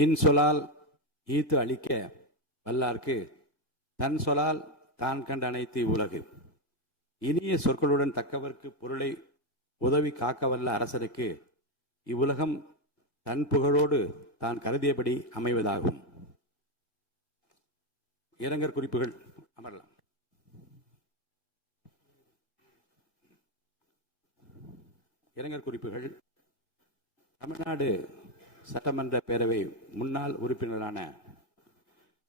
இன்சொலால் ஈத்து அளிக்க வல்லார்க்கு தன் சொலால் தான் கண்டு அனைத்து உலகு. இனிய சொற்களுடன் தக்கவர்க்கு பொருளை உதவி காக்கவல்ல அரசருக்கு இவ்வுலகம் தன் புகழோடு தான் கருதியபடி அமைவதாகும். இரங்கற் குறிப்புகள் அமரலாம். இரங்கற் குறிப்புகள். தமிழ்நாடு சட்டமன்ற பேரவை முன்னாள் உறுப்பினரான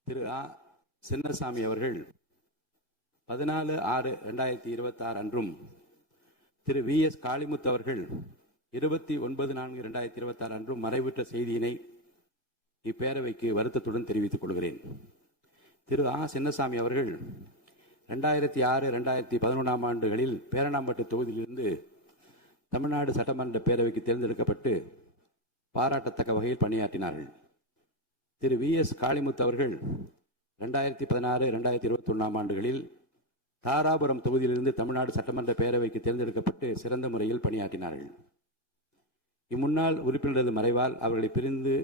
திரு ஆ. சின்னசாமி அவர்கள் 14/6/2026 அன்றும், திரு வி. எஸ். காளிமுத்து அவர்கள் 29/4/2026 அன்றும் மறைவுற்ற செய்தியினை இப்பேரவைக்கு வருத்தத்துடன் தெரிவித்துக் கொள்கிறேன். திரு ஆ. சின்னசாமி அவர்கள் 2006-2011 ஆண்டுகளில் பேரணாம்பட்டு தொகுதியிலிருந்து தமிழ்நாடு சட்டமன்ற பேரவைக்கு தேர்ந்தெடுக்கப்பட்டு பாராட்டத்தக்க வகையில் பணியாற்றினார்கள். திரு வி. எஸ். காளிமுத்து அவர்கள் 2016-2021 ஆண்டுகளில் தாராபுரம் தொகுதியிலிருந்து தமிழ்நாடு சட்டமன்ற பேரவைக்கு தேர்ந்தெடுக்கப்பட்டு சிறந்த முறையில் பணியாற்றினார்கள். இம்முன்னாள் உறுப்பினரது மறைவால் அவர்களை பிரிந்து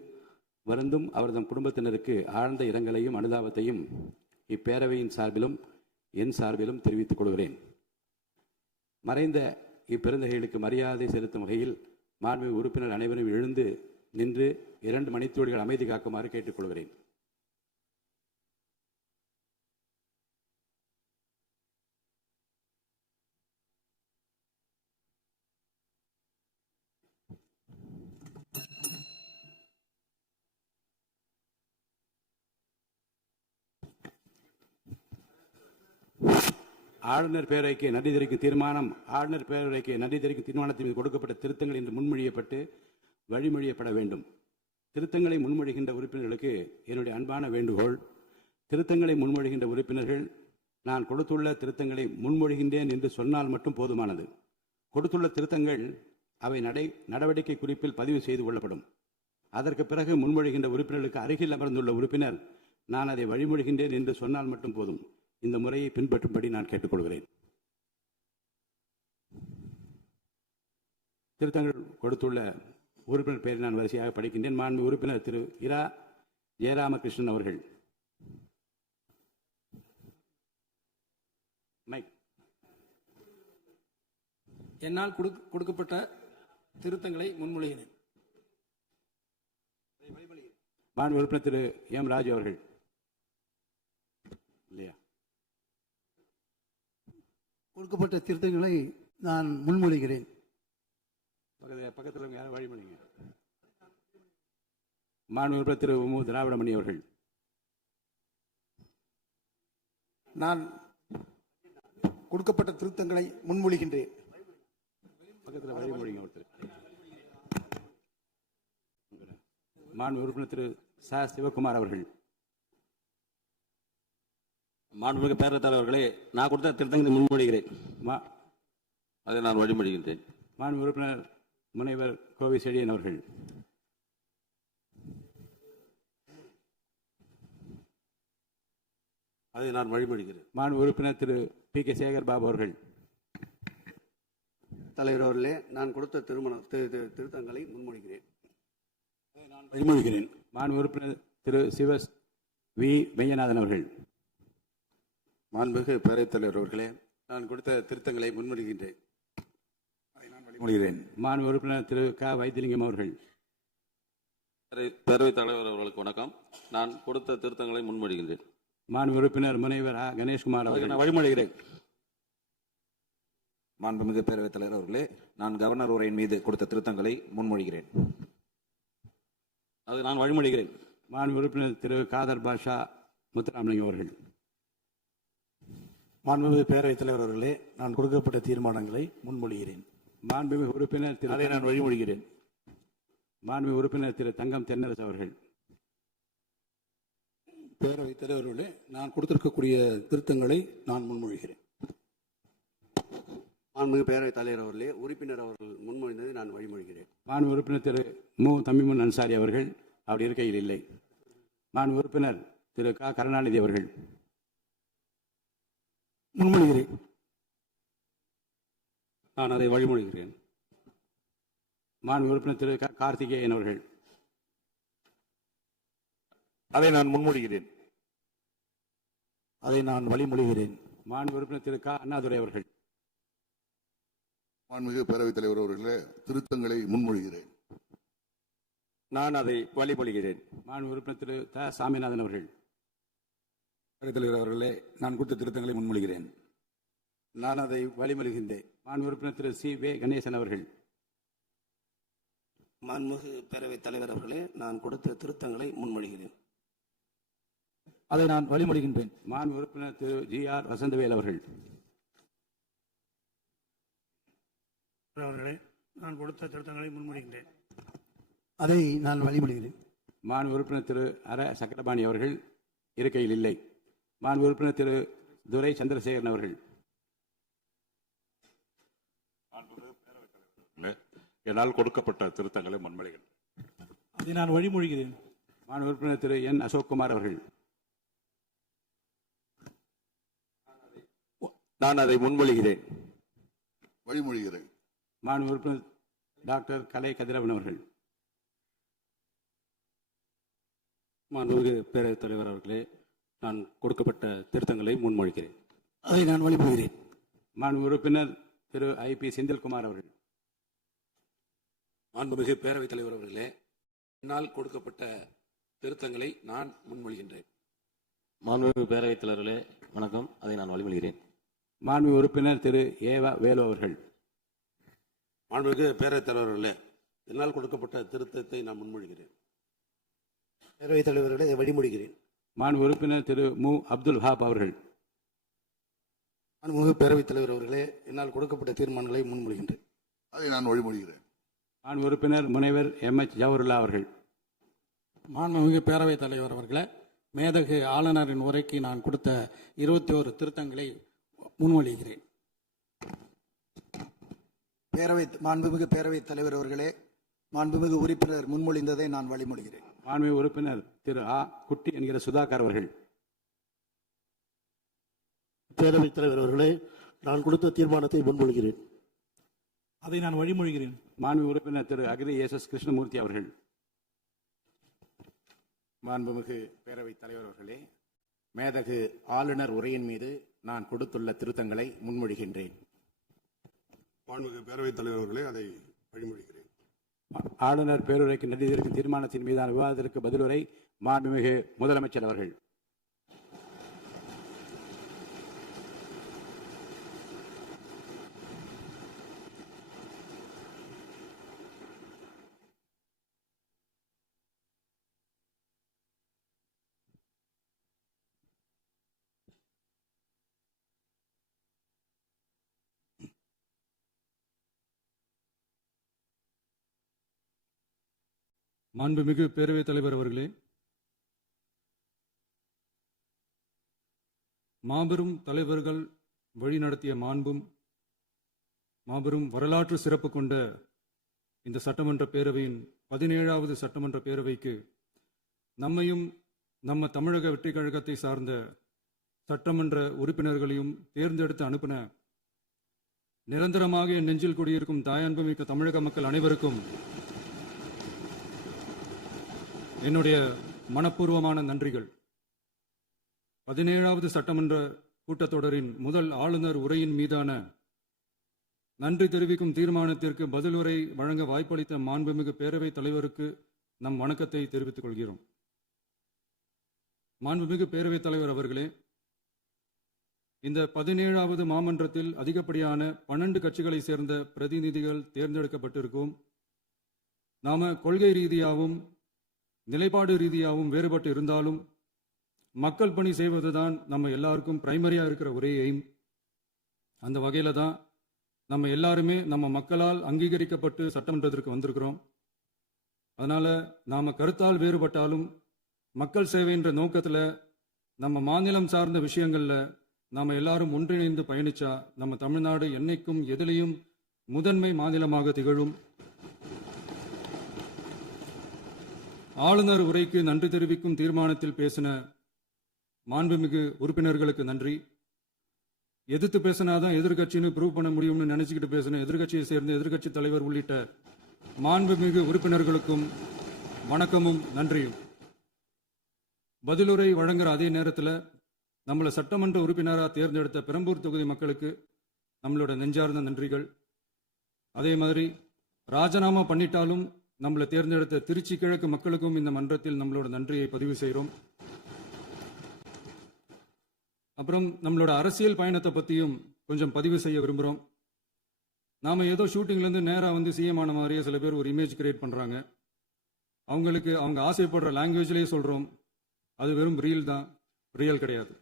வருந்தும் அவரது குடும்பத்தினருக்கு ஆழ்ந்த இரங்கலையும் அனுதாபத்தையும் இப்பேரவையின் சார்பிலும் என் சார்பிலும் தெரிவித்துக் கொள்கிறேன். மறைந்த இப்பெருந்தகைகளுக்கு மரியாதை செலுத்தும் வகையில் மாண்புமிகு உறுப்பினர் அனைவரும் எழுந்து நின்று 2 மணித்துளிகள் அமைதி காக்குமாறு கேட்டுக்கொள்கிறேன். ஆளுநர் பேரவைக்கு நன்றி தெரிவிக்கும் தீர்மானம். ஆளுநர் பேரவைக்கு நன்றி தெரிவிக்கும் தீர்மானத்தின் மீது கொடுக்கப்பட்ட திருத்தங்கள் இன்று முன்மொழியப்பட்டு வழிமொழியப்பட வேண்டும். திருத்தங்களை முன்மொழிகின்ற உறுப்பினர்களுக்கு என்னுடைய அன்பான வேண்டுகோள். திருத்தங்களை முன்மொழிகின்ற உறுப்பினர்கள் நான் கொடுத்துள்ள திருத்தங்களை முன்மொழிகின்றேன் என்று சொன்னால் மட்டும் போதுமானது. கொடுத்துள்ள திருத்தங்கள் அவை நடவடிக்கை குறிப்பில் பதிவு செய்து கொள்ளப்படும். அதற்கு பிறகு முன்மொழிகின்ற உறுப்பினர்களுக்கு அருகில் அமர்ந்துள்ள உறுப்பினர் நான் அதை வழிமொழிகின்றேன் என்று சொன்னால் மட்டும் போதும். இந்த முறையை பின்பற்றும்படி நான் கேட்டுக்கொள்கிறேன். திருத்தங்கள் கொடுத்துள்ள உறுப்பினர் பெயரை நான் வரிசையாக படிக்கின்றேன். மாண்பு உறுப்பினர் திரு இரா ஜெயராமகிருஷ்ணன் அவர்கள். என்னால் கொடுக்கப்பட்ட திருத்தங்களை முன்மொழிகிறேன். மாண்பு உறுப்பினர் திரு எம். ராஜு அவர்கள். இல்லையா? கொடுக்கப்பட்ட திருத்தங்களை நான் முன்மொழிகிறேன். பக்கத்தில் யாரும் வழிமொழிங்க. மாண்பு உறுப்பினர் திரு மு. திராவிடமணி அவர்கள். நான் கொடுக்கப்பட்ட திருத்தங்களை முன்மொழிகின்றேன். பக்கத்தில் வழிமொழிங்க ஒருத்தர். மாண்பு உறுப்பினர் திரு ச. சிவகுமார் அவர்கள். மாண்புமிகு பேரவைத் தலைவர்களே, நான் கொடுத்த திருத்தங்களை முன்மொழிகிறேன். அதை நான் வழிமொழிகின்றேன். மாண்பு உறுப்பினர் முனைவர் கோவை செழியன் அவர்கள். அதை நான் வழிமொழிகிறேன். மாண்பு உறுப்பினர் திரு பி. கே. சேகர் பாபு அவர்கள். தலைவர் அவர்களே, நான் கொடுத்த திருத்தங்களை முன்மொழிகிறேன். நான் வழிமொழிகிறேன். மாண்பு உறுப்பினர் திரு சிவ வி. மெய்யநாதன் அவர்கள். மாண்புமிகு பேரவைத் தலைவர் அவர்களே, நான் கொடுத்த திருத்தங்களை முன்மொழிகின்றேன். அதை நான் வழிமொழிகிறேன். மாண்பு உறுப்பினர் திரு க. வைத்திலிங்கம் அவர்கள். பேரவைத் தலைவர் அவர்களுக்கு வணக்கம். நான் கொடுத்த திருத்தங்களை முன்மொழிகின்றேன். மாண்பு உறுப்பினர் முனைவர் ஆ. கணேஷ்குமார் அவர்கள். நான் வழிமொழிகிறேன். மாண்புமிகு பேரவைத் தலைவர் அவர்களே, நான் கவர்னர் உரையின் மீது கொடுத்த திருத்தங்களை முன்மொழிகிறேன். அதை நான் வழிமொழிகிறேன். மாண்பு உறுப்பினர் திரு காதர் பாஷா முத்துராமலிங்கம் அவர்கள். மாண்புமிகு பேரவைத் தலைவர் அவர்களே, நான் கொடுக்கப்பட்ட தீர்மானங்களை முன்மொழிகிறேன். மாண்புமிகு உறுப்பினர் திரு. அதை நான் வழிமொழிகிறேன். மாண்புமிகு உறுப்பினர் திரு தங்கம் தென்னரசு அவர்கள். பேரவைத் தலைவர்களே, நான் கொடுத்திருக்கக்கூடிய திருத்தங்களை நான் முன்மொழிகிறேன். மாண்புமிகு பேரவைத் தலைவர் அவர்களே, உறுப்பினர் அவர்கள் முன்மொழிந்ததை நான் வழிமொழிகிறேன். மாண்பு உறுப்பினர் திரு மு. தமிமுன் அன்சாரி அவர்கள் அப்படி இருக்கையில் இல்லை. மாண்பு உறுப்பினர் திரு க. கருணாநிதி அவர்கள். முன்மொழிகிறேன். நான் அதை வழிமொழிகிறேன். மாண்பு உறுப்பினர் திரு க. கார்த்திகேயன் அவர்கள். அதை நான் முன்மொழிகிறேன். அதை நான் வழிமொழிகிறேன். மாண்பு உறுப்பினர் திரு க அண்ணாதுரை அவர்கள். மாண்புமிகு பேரவைத் தலைவர் அவர்களே, திருத்தங்களை முன்மொழிகிறேன். நான் அதை வழிமொழிகிறேன். மாண்பு உறுப்பினர் திரு த சாமிநாதன் அவர்கள். பேரவைத் தலைவர் அவர்களே, நான் கொடுத்த திருத்தங்களை முன்மொழிகிறேன். நான் அதை வழிமொழிகின்றேன். மாண்பு உறுப்பினர் திரு சி வே கணேசன் அவர்கள். மாண்புமிகு பேரவைத் தலைவர் அவர்களே, நான் கொடுத்த திருத்தங்களை முன்மொழிகிறேன். அதை நான் வழிமொழிகின்றேன். மாண்பு உறுப்பினர் திரு ஜி ஆர் வசந்தவேல் அவர்கள். அவர்களே, நான் கொடுத்த திருத்தங்களை முன்மொழிகின்றேன். அதை நான் வழிமொழிகிறேன். மாண்பு உறுப்பினர் திரு அர சக்கரபாணி அவர்கள் இருக்கையில் இல்லை. மாண்பு உறுப்பினர் திரு துரை சந்திரசேகரன் அவர்கள். என்னால் கொடுக்கப்பட்ட திருத்தங்களை முன்மொழிகிறேன். அதை நான் வழிமொழிகிறேன். மாண்பு உறுப்பினர் திரு என் அசோக்குமார் அவர்கள். நான் அதை முன்மொழிகிறேன். வழிமொழிகிறேன். மாண்பு உறுப்பினர் டாக்டர் கலை கதிரவன் அவர்கள். மாண்புமிகு பேரவைத் தலைவர் அவர்களே, நான் கொடுக்கப்பட்ட திருத்தங்களை முன்மொழிகிறேன். அதை நான் வழிமொழிகிறேன். மாண்பு உறுப்பினர் திரு ஐ பி செந்தில்குமார் அவர்கள். மாண்புமிகு பேரவைத் தலைவர் அவர்களே, என்னால் கொடுக்கப்பட்ட திருத்தங்களை நான் முன்மொழிகின்றேன். மாண்புமிகு பேரவைத் தலைவர்களே வணக்கம், அதை நான் வழிமொழிகிறேன். மாண்பு உறுப்பினர் திரு ஏவா வேலு அவர்கள். மாண்புமிகு பேரவைத் தலைவர்களே, என்னால் கொடுக்கப்பட்ட திருத்தத்தை நான் முன்மொழிகிறேன். பேரவைத் தலைவர்களே, வழிமொழிகிறேன். மாண்பு உறுப்பினர் திரு மு அப்துல் ஹாப் அவர்கள். மாண்புமிகு பேரவைத் தலைவர் அவர்களே, என்னால் கொடுக்கப்பட்ட தீர்மானங்களை முன்மொழிகின்றேன். அதை நான் வழிமொழிகிறேன். மாண்பு உறுப்பினர் முனைவர் எம் எச் ஜவஹர்லா அவர்கள். மாண்புமிகு பேரவைத் தலைவர் அவர்களே, மேதகு ஆளுநரின் உரைக்கு நான் கொடுத்த 21 திருத்தங்களை முன்மொழிகிறேன். மாண்புமிகு பேரவைத் தலைவர் அவர்களே, மாண்புமிகு உறுப்பினர் முன்மொழிந்ததை நான் வழிமொழிகிறேன். மாண்புமிகு உறுப்பினர் திரு ஆ குட்டி என்கிற சுதாகர் அவர்கள். பேரவைத் தலைவர் அவர்களே, நான் கொடுத்த தீர்மானத்தை முன்மொழிகிறேன். அதை நான் வழிமொழிகிறேன். மாண்பு உறுப்பினர் திரு அகிரி எஸ் எஸ் கிருஷ்ணமூர்த்தி அவர்கள். மாண்புமிகு பேரவைத் தலைவர் அவர்களே, மேதகு ஆளுநர் உரையின் மீது நான் கொடுத்துள்ள திருத்தங்களை முன்மொழிகின்றேன். மாண்புமிகு பேரவைத் தலைவர் அவர்களே, அதை வழிமொழிகிறேன். ஆளுநர் பேருரைக்கு நன்றி தெரிவிக்கும் தீர்மானத்தின் மீதான விவாதத்திற்கு பதிலுரை மாண்புமிகு முதலமைச்சர் அவர்கள். மாண்புமிகு பேரவைத் தலைவர் அவர்களே, மாபெரும் தலைவர்கள் வழிநடத்திய மாண்பும் மாபெரும் வரலாற்று சிறப்பு கொண்ட இந்த சட்டமன்ற பேரவையின் 17வது சட்டமன்ற பேரவைக்கு நம்மையும் நம்ம தமிழக வெற்றிக் கழகத்தை சார்ந்த சட்டமன்ற உறுப்பினர்களையும் தேர்ந்தெடுத்து அனுப்பின நிரந்தரமாக என் நெஞ்சில் குடியிருக்கும் தாயன்புமிக்க தமிழக மக்கள் அனைவருக்கும் என்னுடைய மனப்பூர்வமான நன்றிகள். 17வது சட்டமன்ற கூட்டத்தொடரின் முதல் ஆளுநர் உரையின் மீதான நன்றி தெரிவிக்கும் தீர்மானத்திற்கு பதிலுரை வழங்க வாய்ப்பளித்த மாண்புமிகு பேரவைத் தலைவருக்கு நம் வணக்கத்தை தெரிவித்துக் கொள்கிறோம். மாண்புமிகு பேரவைத் தலைவர் அவர்களே, இந்த 17வது மாமன்றத்தில் அதிகப்படியான 12 கட்சிகளை சேர்ந்த பிரதிநிதிகள் தேர்ந்தெடுக்கப்பட்டிருக்கும். நாம கொள்கை ரீதியாகவும் நிலைப்பாடு ரீதியாகவும் வேறுபட்டு இருந்தாலும் மக்கள் பணி செய்வதுதான் நம்ம எல்லாருக்கும் பிரைமரியா இருக்கிற ஒரே எய்ம். அந்த வகையில தான் நம்ம எல்லாருமே நம்ம மக்களால் அங்கீகரிக்கப்பட்டு சட்டமன்றத்திற்கு வந்திருக்கிறோம். அதனால நாம கருத்தால் வேறுபட்டாலும் மக்கள் சேவை என்ற நோக்கத்துல நம்ம மாநிலம் சார்ந்த விஷயங்கள்ல நாம எல்லாரும் ஒன்றிணைந்து பயணிச்சா நம்ம தமிழ்நாடு என்னைக்கும் எதிலையும் முதன்மை மாநிலமாக திகழும். ஆளுநர் உரைக்கு நன்றி தெரிவிக்கும் தீர்மானத்தில் பேசின மாண்புமிகு உறுப்பினர்களுக்கு நன்றி. எதிர்த்து பேசினாதான் எதிர்கட்சின்னு ப்ரூவ் பண்ண முடியும்னு நினைச்சுக்கிட்டு பேசின எதிர்கட்சியை சேர்ந்த எதிர்கட்சி தலைவர் உள்ளிட்ட மாண்புமிகு உறுப்பினர்களுக்கும் வணக்கமும் நன்றியும். பதிலுரை வழங்குற அதே நேரத்தில் நம்மளை சட்டமன்ற உறுப்பினராக தேர்ந்தெடுத்த பெரம்பூர் தொகுதி மக்களுக்கு நம்மளோட நெஞ்சார்ந்த நன்றிகள். அதே மாதிரி ராஜினாமா பண்ணிட்டாலும் நம்மளை தேர்ந்தெடுத்த திருச்சி கிழக்கு மக்களுக்கும் இந்த மன்றத்தில் நம்மளோட நன்றியை பதிவு செய்கிறோம். அப்புறம் நம்மளோட அரசியல் பயணத்தை பற்றியும் கொஞ்சம் பதிவு செய்ய விரும்புகிறோம். நாம் ஏதோ ஷூட்டிங்லேருந்து நேராக வந்து சிஎம் ஆன மாதிரியே சில பேர் ஒரு இமேஜ் கிரியேட் பண்ணுறாங்க. அவங்களுக்கு அவங்க ஆசைப்படுற லாங்குவேஜ்லேயே சொல்கிறோம், அது வெறும் ரீல் தான், ரியல் கிடையாது.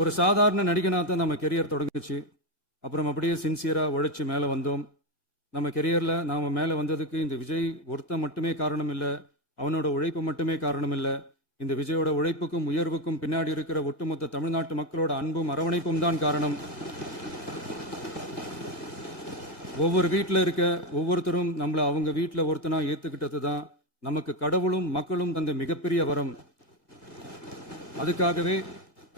ஒரு சாதாரண நடிகனாக தான் நம்ம கெரியர் தொடங்குச்சு. அப்புறம் அப்படியே சின்சியராக உழைச்சி மேலே வந்தோம். நம்ம கெரியரில் நாம் மேலே வந்ததுக்கு இந்த விஜய் ஒருத்தன் மட்டுமே காரணம் இல்லை, அவனோட உழைப்பு மட்டுமே காரணம் இல்லை. இந்த விஜயோட உழைப்புக்கும் உயர்வுக்கும் பின்னாடி இருக்கிற ஒட்டுமொத்த தமிழ்நாட்டு மக்களோட அன்பும் அரவணைப்பும் தான் காரணம். ஒவ்வொரு வீட்டில் இருக்க ஒவ்வொருத்தரும் நம்மளை அவங்க வீட்டில் ஒருத்தனா ஏற்றுக்கிட்டது தான் நமக்கு கடவுளும் மக்களும் தந்த மிகப்பெரிய வரம். அதுக்காகவே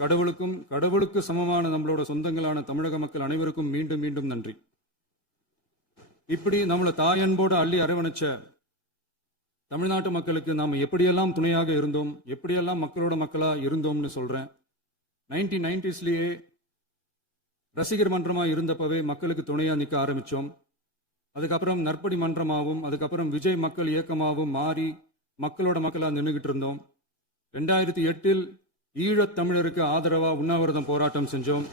கடவுளுக்கு சமமான நம்மளோட சொந்தங்களான தமிழக மக்கள் அனைவருக்கும் மீண்டும் மீண்டும் நன்றி. இப்படி நம்மளை தாயன்போடு அள்ளி அரவணைச்ச தமிழ்நாட்டு மக்களுக்கு நாம் எப்படியெல்லாம் துணையாக இருந்தோம், எப்படியெல்லாம் மக்களோட மக்களாக இருந்தோம்னு சொல்கிறேன். 1990ஸ்லேயே ரசிகர் மன்றமாக இருந்தப்பவே மக்களுக்கு துணையாக நிற்க ஆரம்பித்தோம். அதுக்கப்புறம் நற்படி மன்றமாகவும் அதுக்கப்புறம் விஜய் மக்கள் இயக்கமாகவும் மாறி மக்களோட மக்களாக நின்றுக்கிட்டு இருந்தோம். 2008 ஈழத் தமிழருக்கு ஆதரவாக உண்ணாவிரதம் போராட்டம் செஞ்சோம்.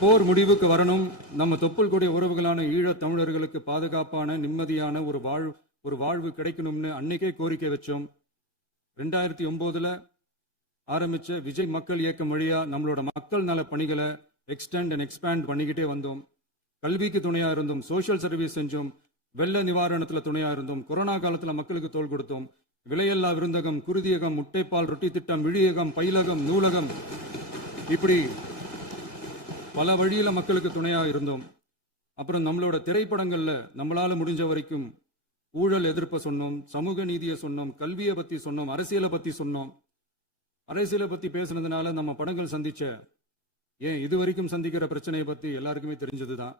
போர் முடிவுக்கு வரணும், நம்ம தொப்புள் கொடிய உறவுகளான ஈழத் தமிழர்களுக்கு பாதுகாப்பான நிம்மதியான ஒரு வாழ்வு கிடைக்கணும்னு அன்னைக்கே கோரிக்கை வச்சோம். 2009 ஆரம்பிச்ச விஜய் மக்கள் இயக்கம் வழியா நம்மளோட மக்கள் நல பணிகளை எக்ஸ்டெண்ட் அண்ட் எக்ஸ்பேண்ட் பண்ணிக்கிட்டே வந்தோம். கல்விக்கு துணையா இருந்தோம், சோஷியல் சர்வீஸ் செஞ்சோம், வெள்ள நிவாரணத்துல துணையா இருந்தோம், கொரோனா காலத்துல மக்களுக்கு தோள் கொடுத்தோம். விலையில்லா விருந்தகம், குருதியகம், முட்டைப்பால் ரொட்டி திட்டம், விழியகம், பயிலகம், நூலகம், இப்படி பல வழியில மக்களுக்கு துணையா இருந்தோம். அப்புறம் நம்மளோட திரைப்படங்கள்ல நம்மளால முடிஞ்ச வரைக்கும் ஊழல் எதிர்ப்பை சொன்னோம், சமூக நீதியை சொன்னோம், கல்வியை பத்தி சொன்னோம், அரசியலை பத்தி சொன்னோம். அரசியலை பத்தி பேசுனதுனால நம்ம படங்கள் சந்திச்ச இது வரைக்கும் சந்திக்கிற பிரச்சனையை பத்தி எல்லாருக்குமே தெரிஞ்சதுதான்.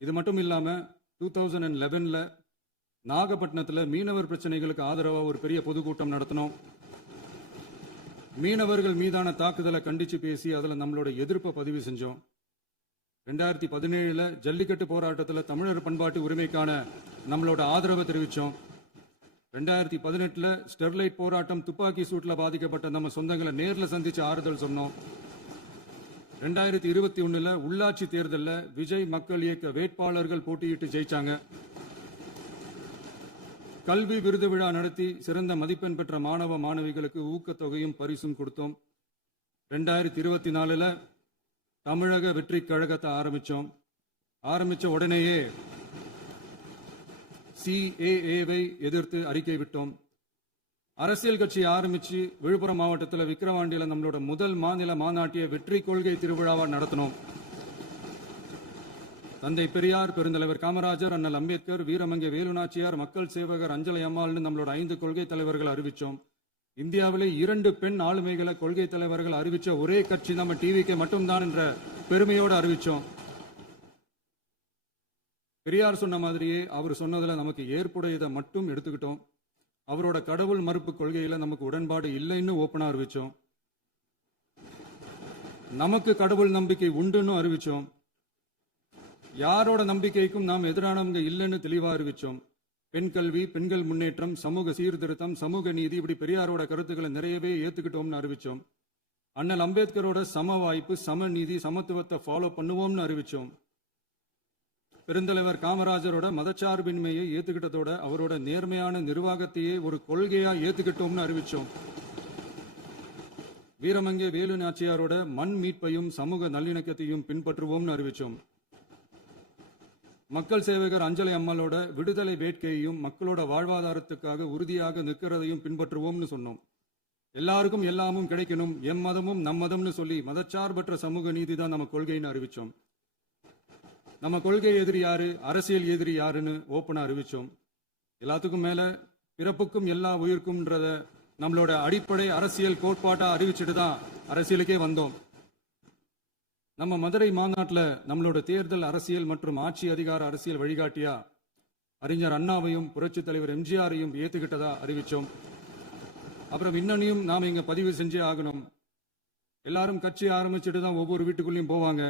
இது மட்டும் இல்லாம 2011 நாகப்பட்டினத்துல மீனவர் பிரச்சனைகளுக்கு ஆதரவா ஒரு பெரிய பொதுக்கூட்டம் நடத்தினோம். மீனவர்கள் மீதான தாக்குதலை கண்டிச்சு பேசி அதுல நம்மளோட எதிர்ப்பை பதிவு செஞ்சோம். 2017 ஜல்லிக்கட்டு போராட்டத்தில் தமிழர் பண்பாட்டு உரிமைக்கான நம்மளோட ஆதரவை தெரிவித்தோம். 2018 ஸ்டெர்லைட் போராட்டம், துப்பாக்கி சூட்ல பாதிக்கப்பட்ட நம்ம சொந்தங்களை நேரில் சந்திச்சு ஆறுதல் சொன்னோம். 2021 உள்ளாட்சி தேர்தலில் விஜய் மக்கள் இயக்க வேட்பாளர்கள் போட்டியிட்டு ஜெயிச்சாங்க. கல்வி விருது விழா நடத்தி சிறந்த மதிப்பெண் பெற்ற மாணவ மாணவிகளுக்கு ஊக்கத்தொகையும் பரிசும் கொடுத்தோம். 2024 தமிழக வெற்றி கழகத்தை ஆரம்பிச்ச உடனேயே CAA-வை எதிர்த்து அறிக்கை விட்டோம். அரசியல் கட்சி ஆரம்பிச்சு விழுப்புரம் மாவட்டத்தில் விக்கிரவாண்டியில் நம்மளோட முதல் மாநில மாநாட்டிய வெற்றி கொள்கை திருவிழாவை நடத்தினோம். தந்தை பெரியார், பெருந்தலைவர் காமராஜர், அண்ணல் அம்பேத்கர், வீரமங்கை வேலுநாச்சியார், மக்கள் சேவகர் அஞ்சலை அம்மாள்னு நம்மளோட 5 கொள்கை தலைவர்கள் அறிவிச்சோம். இந்தியாவிலே 2 பெண் ஆளுமைகளை கொள்கை தலைவர்கள் அறிவிச்ச ஒரே கட்சி நம்ம டிவிக்கு மட்டும்தான் என்ற பெருமையோடு அறிவிச்சோம். பெரியார் சொன்ன மாதிரியே அவர் சொன்னதுல நமக்கு ஏற்புடையதை மட்டும் எடுத்துக்கிட்டோம். அவரோட கடவுள் மறுப்பு கொள்கையில நமக்கு உடன்பாடு இல்லைன்னு ஓப்பனா அறிவிச்சோம். நமக்கு கடவுள் நம்பிக்கை உண்டுன்னு அறிவிச்சோம். யாரோட நம்பிக்கைக்கும் நாம் எதிரானவங்க இல்லைன்னு தெளிவா அறிவிச்சோம். பெண் கல்வி, பெண்கள் முன்னேற்றம், சமூக சீர்திருத்தம், சமூக நீதி, இப்படி பெரியாரோட கருத்துக்களை நிறையவே ஏத்துக்கிட்டோம்னு அறிவிச்சோம். அண்ணல் அம்பேத்கரோட சம வாய்ப்பு, சம நீதி, சமத்துவத்தை ஃபாலோ பண்ணுவோம்னு அறிவிச்சோம். பெருந்தலைவர் காமராஜரோட மதச்சார்பின்மையை ஏத்துக்கிட்டதோட அவரோட நேர்மையான நிர்வாகத்தையே ஒரு கொள்கையா ஏத்துக்கிட்டோம்னு அறிவிச்சோம். வீரமங்கை வேலு நாச்சியாரோட மண் மீட்பையும் சமூக நல்லிணக்கத்தையும் பின்பற்றுவோம்னு அறிவிச்சோம். மக்கள் சேவகர் அஞ்சலை அம்மாளோட விடுதலை வேட்கையையும் மக்களோட வாழ்வாதாரத்துக்காக உறுதியாக நிற்கிறதையும் பின்பற்றுவோம்னு சொன்னோம். எல்லாருக்கும் எல்லாமும் கிடைக்கணும், எம் மதமும் நம் மதம்னு சொல்லி மதச்சார்பற்ற சமூக நீதி தான் நம்ம கொள்கைன்னு அறிவிச்சோம். நம்ம கொள்கை எதிரி யாரு, அரசியல் எதிரி யாருன்னு ஓப்பனா அறிவிச்சோம். எல்லாத்துக்கும் மேல பிறப்புக்கும் எல்லா உயிருக்கும்ன்றத நம்மளோட அடிப்படை அரசியல் கோட்பாட்டா அறிவிச்சுட்டு தான் அரசியலுக்கே வந்தோம். நம்ம மதுரை மாநாட்டில் நம்மளோட தேர்தல் அரசியல் மற்றும் ஆட்சி அதிகார அரசியல் வழிகாட்டியா அறிஞர் அண்ணாவையும் புரட்சித் தலைவர் எம்ஜிஆரையும் ஏத்துக்கிட்டதா அறிவிச்சோம். அப்புறம் இன்னனையும் நாம இங்க பதிவு செஞ்சே ஆகணும். எல்லாரும் கட்சி ஆரம்பிச்சுட்டு தான் ஒவ்வொரு வீட்டுக்குள்ளேயும் போவாங்க.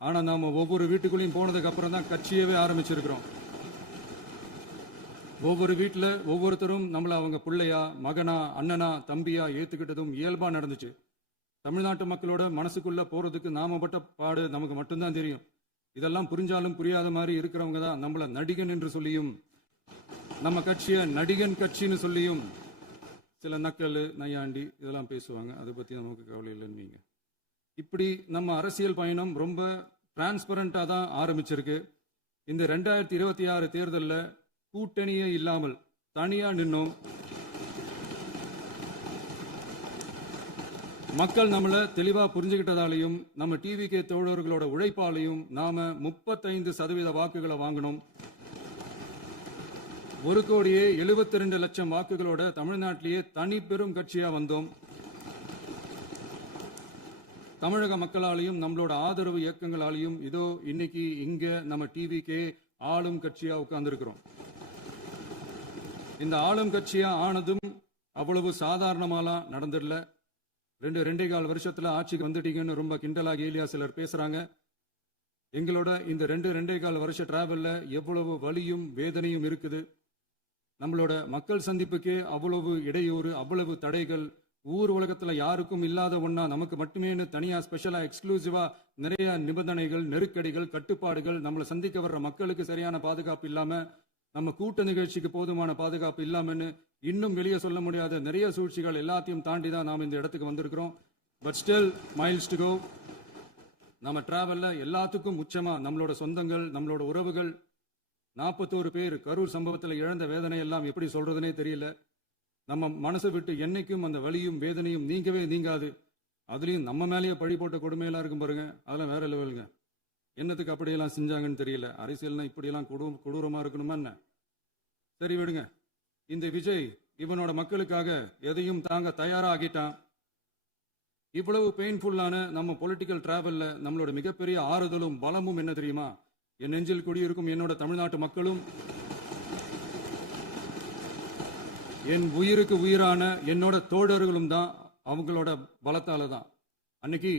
ஆனா நாம ஒவ்வொரு வீட்டுக்குள்ளேயும் போனதுக்கு அப்புறம் தான் கட்சியவே ஆரம்பிச்சிருக்கிறோம். ஒவ்வொரு வீட்டுல ஒவ்வொருத்தரும் நம்மள அவங்க பிள்ளையா, மகனா, அண்ணனா, தம்பியா ஏத்துக்கிட்டதும் இயல்பா நடந்துச்சு. தமிழ்நாட்டு மக்களோட மனசுக்குள்ள போறதுக்கு நாம பட்ட பாடு நமக்கு மட்டும்தான் தெரியும். இதெல்லாம் புரிஞ்சாலும் புரியாத மாதிரி இருக்கிறவங்க தான் நம்மள நடிகன் என்று சொல்லியும், நம்ம கட்சிய நடிகன் கட்சின்னு சொல்லியும் சில நக்கல், நையாண்டி இதெல்லாம் பேசுவாங்க. அதை பத்தி நமக்கு கவலை இல்லைன்னு. இப்படி நம்ம அரசியல் பயணம் ரொம்ப டிரான்ஸ்பரண்டா தான் ஆரம்பிச்சிருக்கு. இந்த 2026 தேர்தலில் கூட்டணியே இல்லாமல் தனியா நின்னோம். மக்கள் நம்மள தெளிவா புரிஞ்சுக்கிட்டதாலையும் நம்ம டிவிகே தோழர்களோட உழைப்பாலையும் நாம 35% வாக்குகளை வாங்கினோம். 1,72,00,000 வாக்குகளோட தமிழ்நாட்டிலேயே தனி பெரும் கட்சியா வந்தோம். தமிழக மக்களாலையும் நம்மளோட ஆதரவு இயக்கங்களாலையும் இதோ இன்னைக்கு இங்க நம்ம டிவிகே ஆளும் கட்சியா உட்கார்ந்துருக்கிறோம். இந்த ஆளும் கட்சியா ஆனதும் அவ்வளவு சாதாரணமாலாம் நடந்துடல. 2.25 வருஷத்துல ஆட்சிக்கு வந்துட்டீங்கன்னு ரொம்ப கிண்டலா கேலியா சிலர் பேசுறாங்க. எங்களோட இந்த 2.25 வருஷ டிராவல்ல எவ்வளவு வலியும் வேதனையும் இருக்குது. நம்மளோட மக்கள் சந்திப்புக்கே அவ்வளவு இடையூறு, அவ்வளவு தடைகள், ஊர் உலகத்துல யாருக்கும் இல்லாத ஒன்னா நமக்கு மட்டுமேனு தனியா ஸ்பெஷலா எக்ஸ்க்ளூசிவா நிறைய நிபந்தனைகள், நெருக்கடிகள், கட்டுப்பாடுகள், நம்மளை சந்திக்க வர்ற மக்களுக்கு சரியான பாதுகாப்பு இல்லாம, நம்ம கூட்ட நிகழ்ச்சிக்கு போதுமான பாதுகாப்பு இல்லாமன்னு இன்னும் வெளியே சொல்ல முடியாத நிறைய சூழ்ச்சிகள் எல்லாத்தையும் தாண்டி தான் நாம் இந்த இடத்துக்கு வந்திருக்கிறோம். But still miles to go. நம்ம டிராவல்ல எல்லாத்துக்கும் உச்சமா நம்மளோட சொந்தங்கள், நம்மளோட உறவுகள், 41 பேர் கரூர் சம்பவத்தில் இழந்த வேதனை எல்லாம் எப்படி சொல்றதுனே தெரியல. நம்ம மனசை விட்டு என்னைக்கும் அந்த வலியும் வேதனையும் நீங்கவே நீங்காது. அதுலயும் நம்ம மேலேயே பழி போட்ட கொடுமையெல்லாம் இருக்கும் பாருங்க, அதெல்லாம் வேற லெவலுங்க. என்னத்துக்கு அப்படியெல்லாம் செஞ்சாங்கன்னு தெரியல. அரசியல்னா இப்படியெல்லாம் கொடூரமா இருக்கணுமா என்ன? சரி விடுங்க. இந்த விஜய் இவனோட மக்களுக்காக எதையும் தாங்க தயாராகிட்டான். இவ்வளவு பெயின்ஃபுல்லான நம்ம பொலிட்டிக்கல் டிராவல்ல நம்மளோட மிகப்பெரிய ஆறுதலும் பலமும் என்ன தெரியுமா? என் நெஞ்சில் குடியிருக்கும் என்னோட தமிழ்நாட்டு மக்களும், என் உயிருக்கு உயிரான என்னோட தோழர்களும் தான். அவங்களோட பலத்தால தான். அன்னைக்கு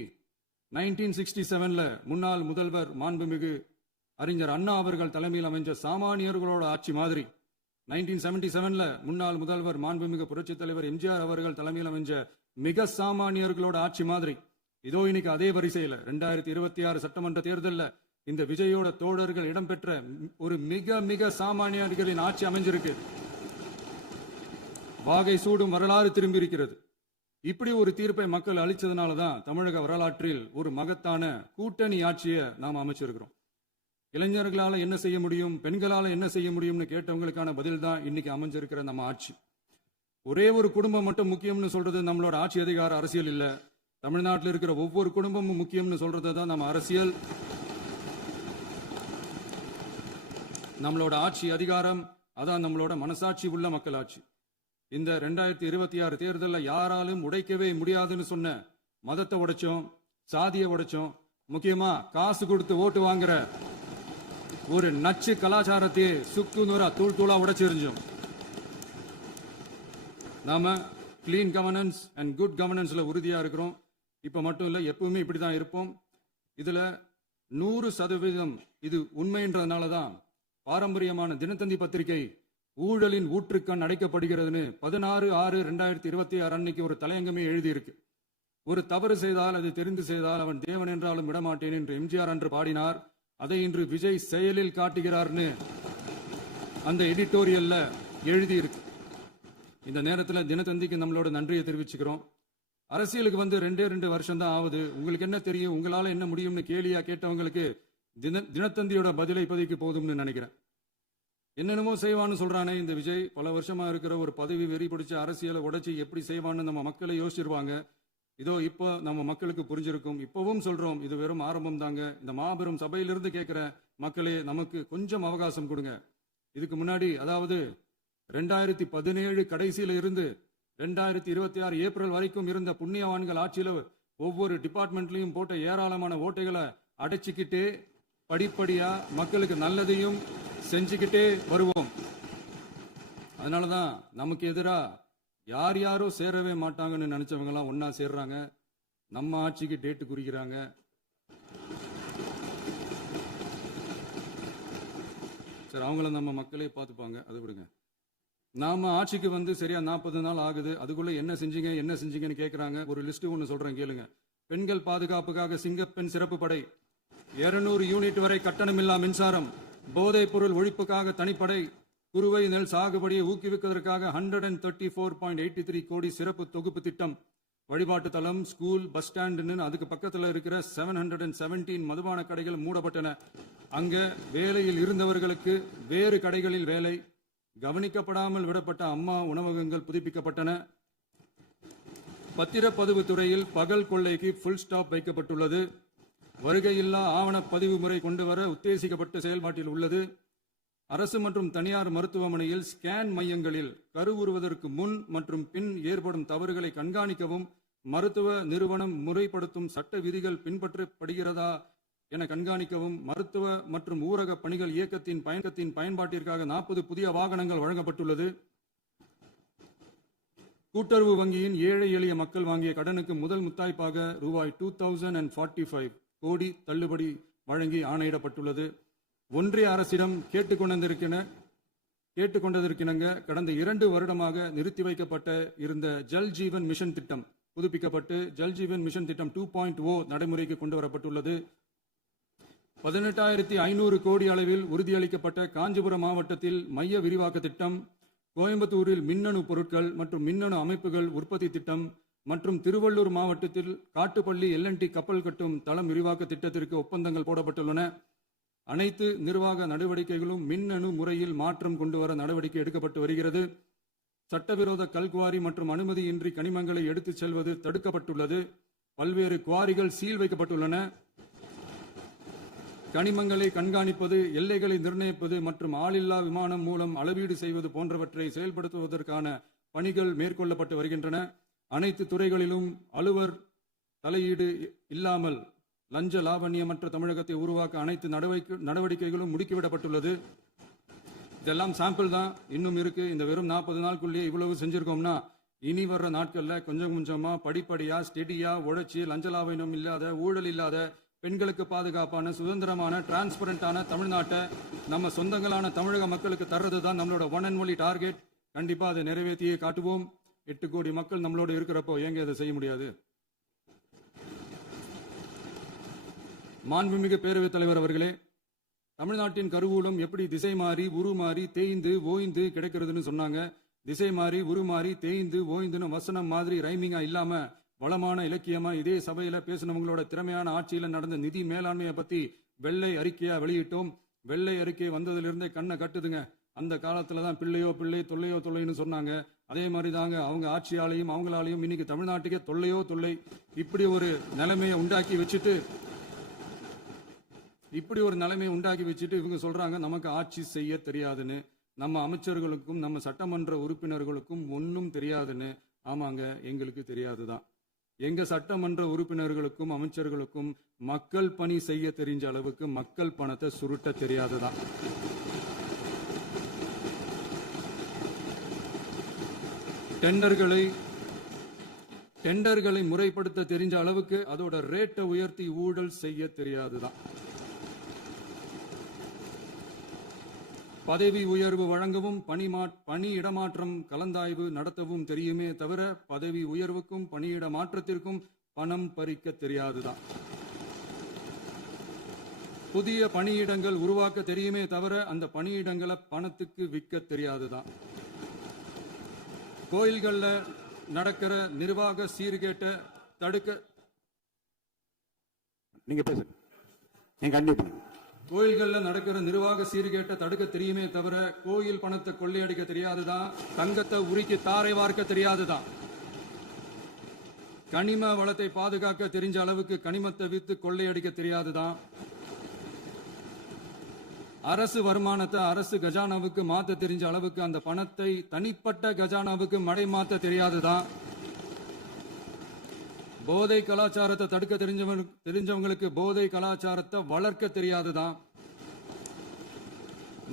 1967ல முன்னாள் முதல்வர் மாண்புமிகு அறிஞர் அண்ணா அவர்கள் தலைமையில் அமைஞ்ச சாமானியர்களோட ஆட்சி மாதிரி, 1977ல முன்னாள் முதல்வர் மாண்புமிகு புரட்சித் தலைவர் எம்ஜிஆர் அவர்கள் தலைமையில் அமைஞ்ச மிக சாமானியர்களோட ஆட்சி மாதிரி, இதோ இன்னைக்கு அதே வரிசையில 2026 சட்டமன்ற தேர்தலில் இந்த விஜயோட தோழர்கள் இடம்பெற்ற ஒரு மிக மிக சாமானியர்களின் ஆட்சி அமைஞ்சிருக்கு. வாகை சூடும் வரலாறு திரும்பி இருக்கிறது. இப்படி ஒரு தீர்ப்பை மக்கள் அளிச்சதுனாலதான் தமிழக வரலாற்றில் ஒரு மகத்தான கூட்டணி ஆட்சியை நாம் அமைச்சிருக்கிறோம். இளைஞர்களால என்ன செய்ய முடியும், பெண்களால என்ன செய்ய முடியும்னு கேட்டவங்களுக்கான பதில் தான் இன்னைக்கு அமைஞ்சிருக்கிற நம்ம ஆட்சி. ஒரே ஒரு குடும்பம் மட்டும் முக்கியம்னு சொல்றது நம்மளோட ஆட்சி அதிகார அரசியல் இல்ல. தமிழ்நாட்டில் இருக்கிற ஒவ்வொரு குடும்பமும் முக்கியம்னு சொல்றது தான் நம்ம அரசியல். நம்மளோட ஆட்சி அதிகாரம் அதான் நம்மளோட மனசாட்சி உள்ள மக்கள் ஆட்சி. இந்த 2026 தேர்தலில் யாராலும் உடைக்கவே முடியாதுன்னு சொன்ன மதத்தை உடைச்சோம், சாதியை உடைச்சோம், முக்கியமா காசு கொடுத்து ஓட்டு வாங்குற ஒரு நச்சு கலாச்சாரத்தையே சுக்கு நூறா தூள் தூளா உடைச்சிருந்தோம். நாம கிளீன் கவர்னன்ஸ் அண்ட் குட் கவர்னன்ஸ்ல உறுதியா இருக்கிறோம். இப்ப மட்டும் இல்ல, எப்பவுமே இப்படிதான் இருப்போம். இதுல 100% இது உண்மைன்றதுனாலதான் பாரம்பரியமான தினத்தந்தி பத்திரிகை ஊழலின் ஊற்றுக்கண் அடைக்கப்படுகிறதுன்னு 16/6/2026 அன்னைக்கு ஒரு தலையங்கமே எழுதியிருக்கு. ஒரு தவறு செய்தால், அது தெரிந்து செய்தால் அவன் தேவன் என்றாலும் விடமாட்டேன் என்று எம்ஜிஆர் அன்று பாடினார். அதை இன்று விஜய் செயலில் காட்டுகிறார்னு அந்த எடிட்டோரியல்ல எழுதியிருக்கு. இந்த நேரத்தில் தினத்தந்திக்கு நம்மளோட நன்றியை தெரிவிச்சுக்கிறோம். அரசியலுக்கு வந்து 2 வருஷம் தான் ஆகுது. உங்களுக்கு என்ன தெரியும், உங்களால என்ன முடியும்னு கேலியா கேட்டவங்களுக்கு தினத்தந்தியோட பதிலை இப்போதைக்கு போதும்னு நினைக்கிறேன். என்னென்னமோ செய்வான்னு சொல்றானே இந்த விஜய், பல வருஷமா இருக்கிற ஒரு பதவி வெறி பிடிச்ச அரசியலை உடைச்சி எப்படி செய்வான்னு நம்ம மக்களை யோசிச்சிருவாங்க. இதோ இப்போ நம்ம மக்களுக்கு புரிஞ்சிருக்கும். இப்பவும் சொல்றோம், இது வெறும் ஆரம்பம் தாங்க. இந்த மாபெரும் சபையிலிருந்து கேட்கிற மக்களே, நமக்கு கொஞ்சம் அவகாசம் கொடுங்க. இதுக்கு முன்னாடி, அதாவது 2017 கடைசியில இருந்து 2026 ஏப்ரல் வரைக்கும் இருந்த புண்ணியவான்கள் ஆட்சியில ஒவ்வொரு டிபார்ட்மெண்ட்லயும் போட்ட ஏராளமான ஓட்டைகளை அடைச்சிக்கிட்டே படிப்படியா மக்களுக்கு நல்லதையும் செஞ்சுக்கிட்டே வருவோம். அதனாலதான் நமக்கு எதிரா யார் யாரோ சேரவே மாட்டாங்கன்னு நினைச்சவங்க எல்லாம் ஒன்னா சேர்றாங்க. நம்ம ஆட்சிக்கு டேட்டு குறிக்கிறாங்க. சரி, அவங்கள நம்ம மக்களே பார்த்துப்பாங்க, அது விடுங்க. நாம ஆட்சிக்கு வந்து சரியா 40 நாள் ஆகுது. அதுக்குள்ள என்ன செஞ்சீங்கன்னு கேட்கறாங்க. ஒரு லிஸ்ட் ஒன்று சொல்றேன் கேளுங்க. பெண்கள் பாதுகாப்புக்காக சிங்கப்பெண் சிறப்பு படை, 200 யூனிட் வரை கட்டணமில்லா மின்சாரம், போதைப் பொருள் ஒழிப்புக்காக தனிப்படை, குறுவை நெல் சாகுபடியை ஊக்குவிப்பதற்காக 134.83 கோடி சிறப்பு தொகுப்பு திட்டம், வழிபாட்டு தலம், ஸ்கூல், பஸ் ஸ்டாண்டுன்னு அதுக்கு பக்கத்தில் இருக்கிற 717 மதுபான கடைகள் மூடப்பட்டன. அங்க வேலையில் இருந்தவர்களுக்கு வேறு கடைகளில் வேலை, கவனிக்கப்படாமல் விடப்பட்ட அம்மா உணவகங்கள் புதுப்பிக்கப்பட்டன. பத்திரப்பதிவு துறையில் பகல் கொள்ளைக்கு ஃபுல் ஸ்டாப் வைக்கப்பட்டுள்ளது. வருகையில்லா ஆவணப்பதிவு முறை கொண்டு வர உத்தேசிக்கப்பட்ட செயல்பாட்டில் உள்ளது. அரசு மற்றும் தனியார் மருத்துவமனையில் ஸ்கேன் மையங்களில் கருவுறுவதற்கு முன் மற்றும் பின் ஏற்படும் தவறுகளை கண்காணிக்கவும், மருத்துவ நிறுவனம் முறைப்படுத்தும் சட்ட விதிகள் பின்பற்றப்படுகிறதா என கண்காணிக்கவும், மருத்துவ மற்றும் ஊரக பணிகள் இயக்கத்தின் பயன்பாட்டிற்காக 40 புதிய வாகனங்கள் வழங்கப்பட்டுள்ளது. கூட்டுறவு வங்கியின் ஏழை எளிய மக்கள் வாங்கிய கடனுக்கு முதல் முத்தாய்ப்பாக ரூபாய் 2045 கோடி தள்ளுபடி வழங்கி ஆணையிடப்பட்டுள்ளது. ஒன்றிய அரசிடம் கேட்டுக்கொண்டதற்கிணங்க கடந்த 2 வருடமாக நிறுத்தி வைக்கப்பட்ட இருந்த ஜல் ஜீவன் மிஷன் திட்டம் புதுப்பிக்கப்பட்டு ஜல் ஜீவன் மிஷன் திட்டம் 2.0 நடைமுறைக்கு கொண்டு வரப்பட்டுள்ளது. 18,500 கோடி அளவில் உறுதியளிக்கப்பட்ட காஞ்சிபுரம் மாவட்டத்தில் மைய விரிவாக்க திட்டம், கோயம்புத்தூரில் மின்னணு பொருட்கள் மற்றும் மின்னணு அமைப்புகள் உற்பத்தி திட்டம் மற்றும் திருவள்ளூர் மாவட்டத்தில் காட்டுப்பள்ளி LNT கப்பல் கட்டும் தளம் விரிவாக்க திட்டத்திற்கு ஒப்பந்தங்கள் போடப்பட்டுள்ளன. அனைத்து நிர்வாக நடவடிக்கைகளும் மின்னணு முறையில் மாற்றம் கொண்டு வர நடவடிக்கை எடுக்கப்பட்டு வருகிறது. சட்டவிரோத கல்குவாரி மற்றும் அனுமதியின்றி கனிமங்களை எடுத்துச் செல்வது தடுக்கப்பட்டுள்ளது. பல்வேறு குவாரிகள் சீல் வைக்கப்பட்டுள்ளன. கனிமங்களை கண்காணிப்பது, எல்லைகளை நிர்ணயிப்பது மற்றும் ஆளில்லா விமானம் மூலம் அளவீடு செய்வது போன்றவற்றை செயல்படுத்துவதற்கான பணிகள் மேற்கொள்ளப்பட்டு வருகின்றன. அனைத்து துறைகளிலும் அலுவலர் தலையீடு இல்லாமல் லஞ்ச லாவண்யமற்ற தமிழகத்தை உருவாக்க அனைத்து நடவடிக்கைகளும் முடுக்கிவிடப்பட்டுள்ளது. இதெல்லாம் சாம்பிள் தான், இன்னும் இருக்கு. இந்த வெறும் 40 நாளுக்குள்ளேயே இவ்வளவு செஞ்சிருக்கோம்னா இனி வர்ற நாட்கள்ல கொஞ்சம் கொஞ்சமா படிப்படியா ஸ்டெடியா உழைச்சி லஞ்ச லாவண்யம் இல்லாத, ஊழல் இல்லாத, பெண்களுக்கு பாதுகாப்பான, சுதந்திரமான, டிரான்ஸ்பரண்டான தமிழ்நாட்டை நம்ம சொந்தங்களான தமிழக மக்களுக்கு தர்றது தான் நம்மளோட ஒன் அண்ட் ஒன்லி டார்கெட். கண்டிப்பா அதை நிறைவேற்றியே காட்டுவோம். 8 கோடி மக்கள் நம்மளோட இருக்கிறப்போ ஏங்க அதை செய்ய முடியாது? மாண்புமிகு பேரவைத் தலைவர் அவர்களே, தமிழ்நாட்டின் கருவூலம் எப்படி திசை மாறி உருமாறி தேய்ந்து ஓய்ந்து கிடைக்கிறதுன்னு சொன்னாங்க. திசை மாறி உருமாறி தேய்ந்து ஓய்ந்துன்னு வசனம் மாதிரி ரைமிங்கா இல்லாம வளமான இலக்கியமா இதே சபையில பேசினவங்களோட திறமையான ஆட்சியில நடந்த நிதி மேலாண்மையை பத்தி வெள்ளை அறிக்கையா வெளியிட்டோம். வெள்ளை அறிக்கை வந்ததிலிருந்தே கண்ணை கட்டுதுங்க. அந்த காலத்துலதான் பிள்ளை தொல்லைன்னு சொன்னாங்க. அதே மாதிரி தாங்க அவங்க ஆட்சியாலையும் அவங்களாலையும் இன்னைக்கு தமிழ்நாட்டுக்கே தொல்லை. இப்படி ஒரு நிலைமையை உண்டாக்கி வச்சுட்டு இவங்க சொல்றாங்க நமக்கு ஆட்சி செய்ய தெரியாதுன்னு. நம்ம அமைச்சர்களுக்கும் நம்ம சட்டமன்ற உறுப்பினர்களுக்கும் ஒன்னும் தெரியாதுன்னு. ஆமாங்க, எங்களுக்கு தெரியாதுதான். எங்க சட்டமன்ற உறுப்பினர்களுக்கும் அமைச்சர்களுக்கும் மக்கள் பணி செய்ய தெரிஞ்ச அளவுக்கு மக்கள் பணத்தை சுருட்ட தெரியாதுதான். டெண்டர்களை முறைப்படுத்த தெரிஞ்ச அளவுக்கு அதோட ரேட்டை உயர்த்தி ஊழல் செய்ய தெரியாதுதான். பதவி உயர்வு வழங்கவும் பணி இடமாற்றம் கலந்தாய்வு நடத்தவும் தெரியுமே தவிர பதவி உயர்வுக்கும் பணியிட மாற்றத்திற்கும் பணம் பறிக்க தெரியாதுதான். புதிய பணியிடங்கள் உருவாக்க தெரியுமே தவிர அந்த பணியிடங்களை பணத்துக்கு விற்க தெரியாதுதான். கோயில்கள்ல நடக்கிற நிர்வாக சீர்கேட்டை தடுக்க கோயில்கள்ல நடக்கிற நிர்வாக சீர்கேட்டை தடுக்க தெரியுமே தவிர கோயில் பணத்தை கொள்ளையடிக்க தெரியாதுதான். தங்கத்தை உருக்கி தாரை வார்க்க தெரியாதுதான். கனிம வளத்தை பாதுகாக்க தெரிஞ்ச அளவுக்கு கனிமத்தை வித்து கொள்ளையடிக்க தெரியாதுதான். அரசு வருமானத்தை அரசு கஜானாவுக்கு மாத்த தெரிஞ்ச அளவுக்கு அந்த பணத்தை தனிப்பட்ட கஜானாவுக்கு மடை மாத்த தெரியாதுதான். போதை கலாச்சாரத்தை தடுக்க தெரிஞ்சவங்களுக்கு போதை கலாச்சாரத்தை வளர்க்க தெரியாதுதான்.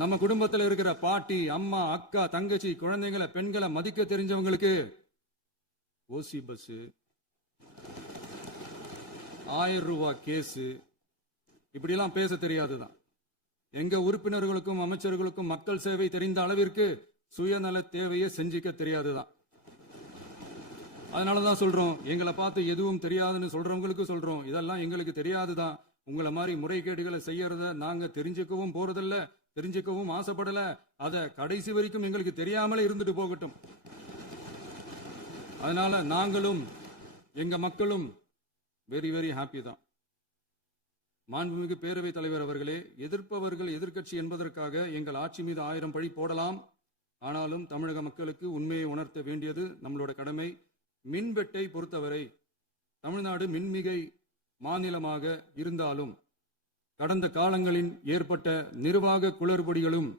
நம்ம குடும்பத்தில் இருக்கிற பாட்டி, அம்மா, அக்கா, தங்கச்சி, குழந்தைங்களை, பெண்களை மதிக்க தெரிஞ்சவங்களுக்கு ஓசி பஸ், 1000 ரூபாய் கேஸ், இப்படிலாம் பேச தெரியாதுதான். எங்க உறுப்பினர்களுக்கும் அமைச்சர்களுக்கும் மக்கள் சேவை தெரிந்த அளவிற்கு சுயநல தேவையை செஞ்சிக்க தெரியாதுதான். அதனாலதான் சொல்றோம், எங்களை பார்த்து எதுவும் தெரியாதுன்னு சொல்றவங்களுக்கு சொல்றோம், இதெல்லாம் எங்களுக்கு தெரியாதுதான். உங்களை மாதிரி முறைகேடுகளை செய்யறத நாங்க தெரிஞ்சுக்கவும் போறதில்ல, தெரிஞ்சுக்கவும் ஆசைப்படல. அத கடைசி வரைக்கும் எங்களுக்கு தெரியாமலே இருந்துட்டு போகட்டும். அதனால நாங்களும் எங்க மக்களும் வெரி வெரி ஹாப்பி தான். மாண்புமிகு பேரவைத் தலைவர் அவர்களே, எதிர்ப்பவர்கள் எதிர்க்கட்சி என்பதற்காக எங்கள் ஆட்சி மீது 1000 பழி போடலாம். ஆனாலும் தமிழக மக்களுக்கு உண்மையை உணர்த்த வேண்டியது நம்மளோட கடமை. மின்வெட்டை பொறுத்தவரை தமிழ்நாடு மின்மிகை மாநிலமாக இருந்தாலும் கடந்த காலங்களில் ஏற்பட்ட நிர்வாக குளறுபடிகளும்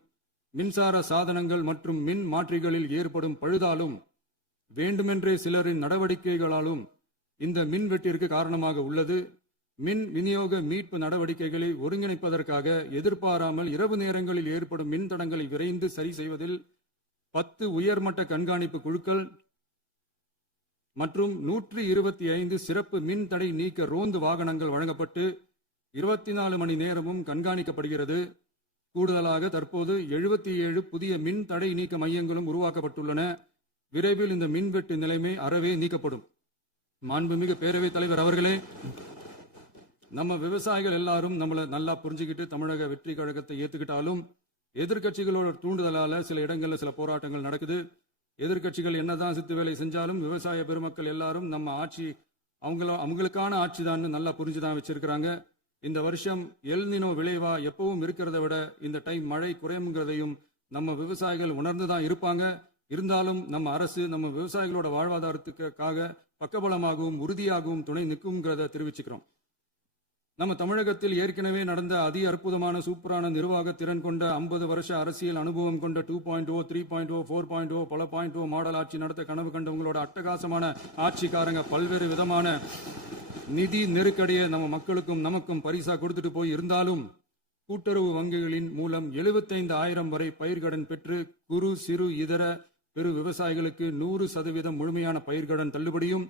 மின்சார சாதனங்கள் மற்றும் மின் மாற்றிகளில் ஏற்படும் பழுதாலும் வேண்டுமென்றே சிலரின் நடவடிக்கைகளாலும் இந்த மின்வெட்டிற்கு காரணமாக உள்ளது. மின் விநியோக மீட்பு நடவடிக்கைகளை ஒருங்கிணைப்பதற்காக எதிர்பாராமல் இரவு நேரங்களில் ஏற்படும் மின் தடங்களை விரைந்து சரி செய்வதில் 10 உயர்மட்ட கண்காணிப்பு குழுக்கள் மற்றும் 125 சிறப்பு மின் தடை நீக்க ரோந்து வாகனங்கள் வழங்கப்பட்டு 24 மணி நேரமும் கண்காணிக்கப்படுகிறது. கூடுதலாக தற்போது 77 புதிய மின் தடை நீக்க மையங்களும் உருவாக்கப்பட்டுள்ளன. விரைவில் இந்த மின்வெட்டு நிலைமை அறவே நீக்கப்படும். மாண்புமிகு பேரவைத் தலைவர் அவர்களே, நம்ம விவசாயிகள் எல்லாரும் நம்மளை நல்லா புரிஞ்சுக்கிட்டு தமிழக வெற்றி கழகத்தை ஏத்துக்கிட்டாலும் எதிர்க்கட்சிகளோட தூண்டுதலால சில இடங்கள்ல சில போராட்டங்கள் நடக்குது. எதிர்க்கட்சிகள் என்னதான் சித்து வேலை செஞ்சாலும் விவசாய பெருமக்கள் எல்லாரும் நம்ம ஆட்சி அவங்களுக்கான ஆட்சி தான் நல்லா புரிஞ்சுதான் வச்சிருக்கிறாங்க. இந்த வருஷம் எல்னினோ விளைவா எப்பவும் இருக்கிறத விட இந்த டைம் மழை குறையுங்கிறதையும் நம்ம விவசாயிகள் உணர்ந்துதான் இருப்பாங்க. இருந்தாலும் நம்ம அரசு நம்ம விவசாயிகளோட வாழ்வாதாரத்துக்காக பக்கபலமாகவும் உறுதியாகவும் துணை நிற்கும்ங்கிறத தெரிவிச்சுக்கிறோம். நம்ம தமிழகத்தில் ஏற்கனவே நடந்த அதி அற்புதமான சூப்பரான நிர்வாக திறன் கொண்ட 50 வருஷ அரசியல் அனுபவம் கொண்ட 2.0, 3.0, 4.0 பல 0.0 மாடல் ஆட்சி நடத்த கனவு கண்டவங்களோட அட்டகாசமான ஆட்சிக்காரங்க பல்வேறு விதமான நிதி நெருக்கடியை நம்ம மக்களுக்கும் நமக்கும் பரிசா கொடுத்துட்டு போய் இருந்தாலும் கூட்டுறவு வங்கிகளின் மூலம் 75,000 வரை பயிர்கடன் பெற்று குறு சிறு இதர பெரு விவசாயிகளுக்கு 100% முழுமையான பயிர்கடன் தள்ளுபடியும்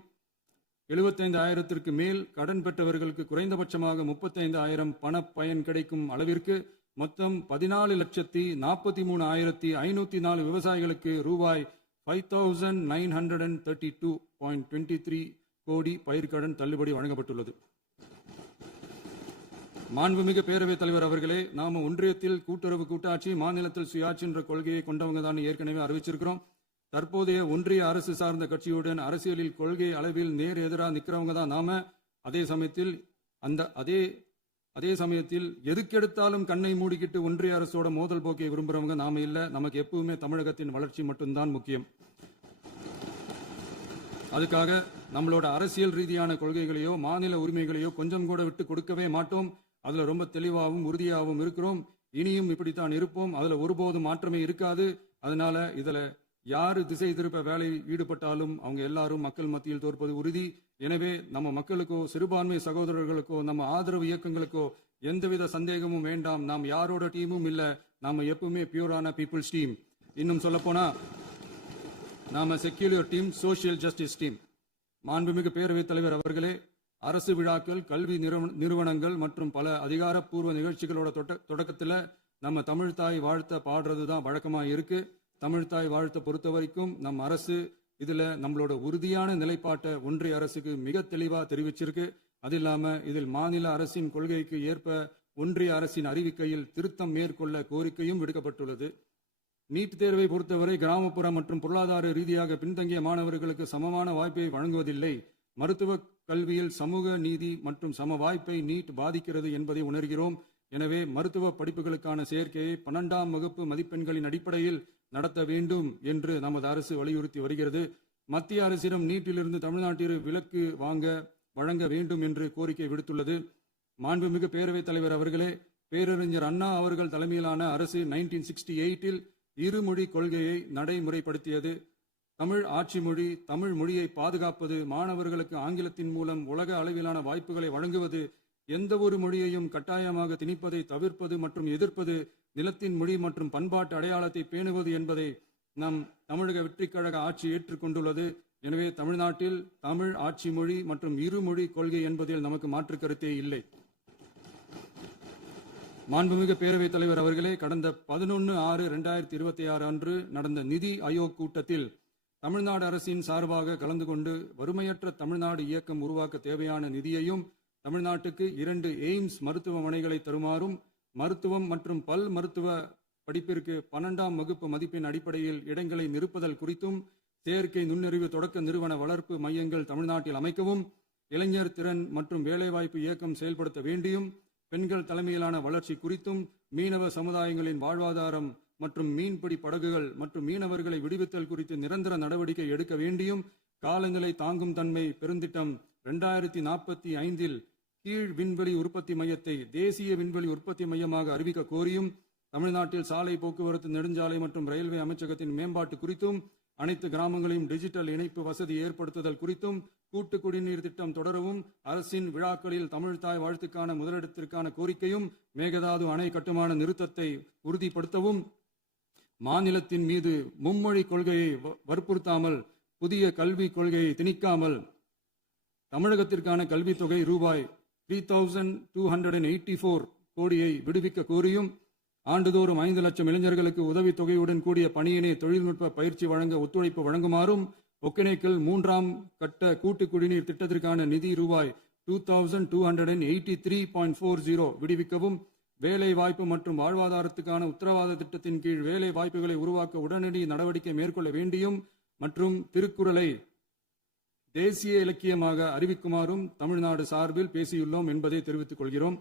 75,000க்கு மேல் கடன் பெற்றவர்களுக்கு குறைந்தபட்சமாக 35,000 பண பயன் கிடைக்கும் அளவிற்கு மொத்தம் 14,43,504 விவசாயிகளுக்கு ரூபாய் 5,932.23 கோடி பயிர்கடன் தள்ளுபடி வழங்கப்பட்டுள்ளது. மாண்புமிகு பேரவைத் தலைவர் அவர்களே, நாம ஒன்றியத்தில் கூட்டுறவு கூட்டாட்சி, மாநிலத்தில் சுயாட்சி என்ற கொள்கையை கொண்டவங்க தான் ஏற்கனவே அறிவிச்சிருக்கிறோம். தற்போதைய ஒன்றிய அரசு சார்ந்த கட்சியுடன் அரசியலில் கொள்கை அளவில் நேர் எதிராக நிற்கிறவங்க தான் நாம. அதே சமயத்தில் எதுக்கெடுத்தாலும் கண்ணை மூடிக்கிட்டு ஒன்றிய அரசோட மோதல் போக்கை விரும்புறவங்க நாம இல்ல. நமக்கு எப்பவுமே தமிழகத்தின் வளர்ச்சி மட்டும்தான் முக்கியம். அதுக்காக நம்மளோட அரசியல் ரீதியான கொள்கைகளையோ மாநில உரிமைகளையோ கொஞ்சம் கூட விட்டு கொடுக்கவே மாட்டோம். அதுல ரொம்ப தெளிவாகவும் உறுதியாகவும் இருக்கிறோம். இனியும் இப்படித்தான் இருப்போம். அதுல ஒருபோதும் மாற்றமே இருக்காது. அதனால இதுல யாரு திசை திருப்ப வேலையில் ஈடுபட்டாலும் அவங்க எல்லாரும் மக்கள் மத்தியில் தோற்பது உறுதி. எனவே நம்ம மக்களுக்கோ சிறுபான்மை சகோதரர்களுக்கோ நம்ம ஆதரவு இயக்கங்களுக்கோ எந்தவித சந்தேகமும் வேண்டாம். நாம் யாரோட டீமும் இல்ல. நாம எப்பவுமே பியூரான பீப்புள்ஸ் டீம். இன்னும் சொல்ல போனா நாம secular team, social justice team. மாண்புமிகு பேரவைத் தலைவர் அவர்களே, அரசு விழாக்கள், கல்வி நிறுவனங்கள் மற்றும் பல அதிகாரப்பூர்வ நிகழ்ச்சிகளோட தொடக்கத்துல நம்ம தமிழ்தாய் வாழ்த்த பாடுறதுதான் வழக்கமா இருக்கு. தமிழ்தாய் வாழ்த்தை பொறுத்த வரைக்கும் நம் அரசு இதுல நம்மளோட உறுதியான நிலைப்பாட்டை ஒன்றிய அரசுக்கு மிக தெளிவா தெரிவிச்சிருக்கு. அது இல்லாம இதில் மாநில அரசின் கொள்கைக்கு ஏற்ப ஒன்றிய அரசின் அறிவிக்கையில் திருத்தம் மேற்கொள்ள கோரிக்கையும் விடுக்கப்பட்டுள்ளது. நீட் தேர்வை பொறுத்தவரை கிராமப்புற மற்றும் பொருளாதார ரீதியாக பின்தங்கிய மாணவர்களுக்கு சமமான வாய்ப்பை வழங்குவதில்லை. மருத்துவ கல்வியில் சமூக நீதி மற்றும் சம வாய்ப்பை நீட் பாதிக்கிறது என்பதை உணர்கிறோம். எனவே மருத்துவ படிப்புகளுக்கான சேர்க்கையை 12ஆம் வகுப்பு மதிப்பெண்களின் அடிப்படையில் நடத்த வேண்டும் என்று நமது அரசு வலியுறுத்தி வருகிறது. மத்திய அரசிடம் நீட்டிலிருந்து தமிழ்நாட்டிற்கு விலக்கு வழங்க வேண்டும் என்று கோரிக்கை விடுத்துள்ளது. மாண்புமிகு பேரவைத் தலைவர் அவர்களே, பேரறிஞர் அண்ணா அவர்கள் தலைமையிலான அரசு 1968 இருமொழி கொள்கையை நடைமுறைப்படுத்தியது. தமிழ் ஆட்சி மொழி, தமிழ் மொழியை பாதுகாப்பது, மாணவர்களுக்கு ஆங்கிலத்தின் மூலம் உலக அளவிலான வாய்ப்புகளை வழங்குவது எந்த ஒரு மொழியையும் கட்டாயமாக திணிப்பதை தவிர்ப்பது மற்றும் எதிர்ப்பது நிலத்தின் மொழி மற்றும் பண்பாட்டு அடையாளத்தை பேணுவது என்பதை நம் தமிழக வெற்றிக் கழக ஆட்சி ஏற்றுக்கொண்டுள்ளது. எனவே தமிழ்நாட்டில் தமிழ் ஆட்சி மொழி மற்றும் இருமொழி கொள்கை என்பதில் நமக்கு மாற்று கருத்தே இல்லை. மாண்புமிகு பேரவைத் தலைவர் அவர்களே, கடந்த 11/6/2026 அன்று நடந்த நிதி ஆயோக் கூட்டத்தில் தமிழ்நாடு அரசின் சார்பாக கலந்து கொண்டு வறுமையற்ற தமிழ்நாடு இயக்கம் உருவாக்க தேவையான நிதியையும், தமிழ்நாட்டுக்கு 2 எய்ம்ஸ் மருத்துவமனைகளை தருமாறும், மருத்துவம் மற்றும் பல் மருத்துவ படிப்பிற்கு 12ஆம் வகுப்பு மதிப்பெண் அடிப்படையில் இடங்களை நிரப்புதல் குறித்தும், செயற்கை நுண்ணறிவு தொடக்க நிறுவன வளர்ப்பு மையங்கள் தமிழ்நாட்டில் அமைக்கவும், இளைஞர் திறன் மற்றும் வேலைவாய்ப்பு இயக்கம் செயல்படுத்த வேண்டியும், பெண்கள் தலைமையிலான வளர்ச்சி குறித்தும், மீனவ சமுதாயங்களின் வாழ்வாதாரம் மற்றும் மீன்பிடி படகுகள் மற்றும் மீனவர்களை விடுவித்தல் குறித்து நிரந்தர நடவடிக்கை எடுக்க வேண்டியும், காலநிலை தாங்கும் தன்மை பெருந்திட்டம் 2045 கீழ் விண்வெளி உற்பத்தி மையத்தை தேசிய விண்வெளி உற்பத்தி மையமாக அறிவிக்க கோரியும், தமிழ்நாட்டில் சாலை போக்குவரத்து நெடுஞ்சாலை மற்றும் ரயில்வே அமைச்சகத்தின் மேம்பாட்டு குறித்தும், அனைத்து கிராமங்களையும் டிஜிட்டல் இணைப்பு வசதி ஏற்படுத்துதல் குறித்தும், கூட்டு குடிநீர் திட்டம் தொடரவும், அரசின் விழாக்களில் தமிழ்தாய் வாழ்த்துக்கான முதலிடத்திற்கான கோரிக்கையும், மேகதாது அணை கட்டுமான நிறுத்தத்தை உறுதிப்படுத்தவும், மாநிலத்தின் மீது மும்மொழி கொள்கையை வற்புறுத்தாமல் புதிய கல்விக் கொள்கையை திணிக்காமல் தமிழகத்திற்கான கல்வித் தொகை ரூபாய் 3284 கோடியை விடுவிக்க கோரியும், ஆண்டுதோறும் 5 லட்சம் இளைஞர்களுக்கு உதவித் தொகையுடன் கூடிய பணியினை தொழில்நுட்ப பயிற்சி வழங்க ஒத்துழைப்பு வழங்குமாறும், ஒகேனக்கல் 3ஆம் கட்ட கூட்டு குடிநீர் திட்டத்திற்கான நிதி ரூபாய் 2283.40 விடுவிக்கவும், வேலை வாய்ப்பு மற்றும் வாழ்வாதாரத்துக்கான உத்தரவாத திட்டத்தின் கீழ் வேலை வாய்ப்புகளை உருவாக்க உடனடி நடவடிக்கை மேற்கொள்ள வேண்டியும் மற்றும் திருக்குறளை தேசிய இலக்கியமாக அறிவிக்குமாறும் தமிழ்நாடு சார்பில் பேசியுள்ளோம் என்பதை தெரிவித்துக் கொள்கிறோம்.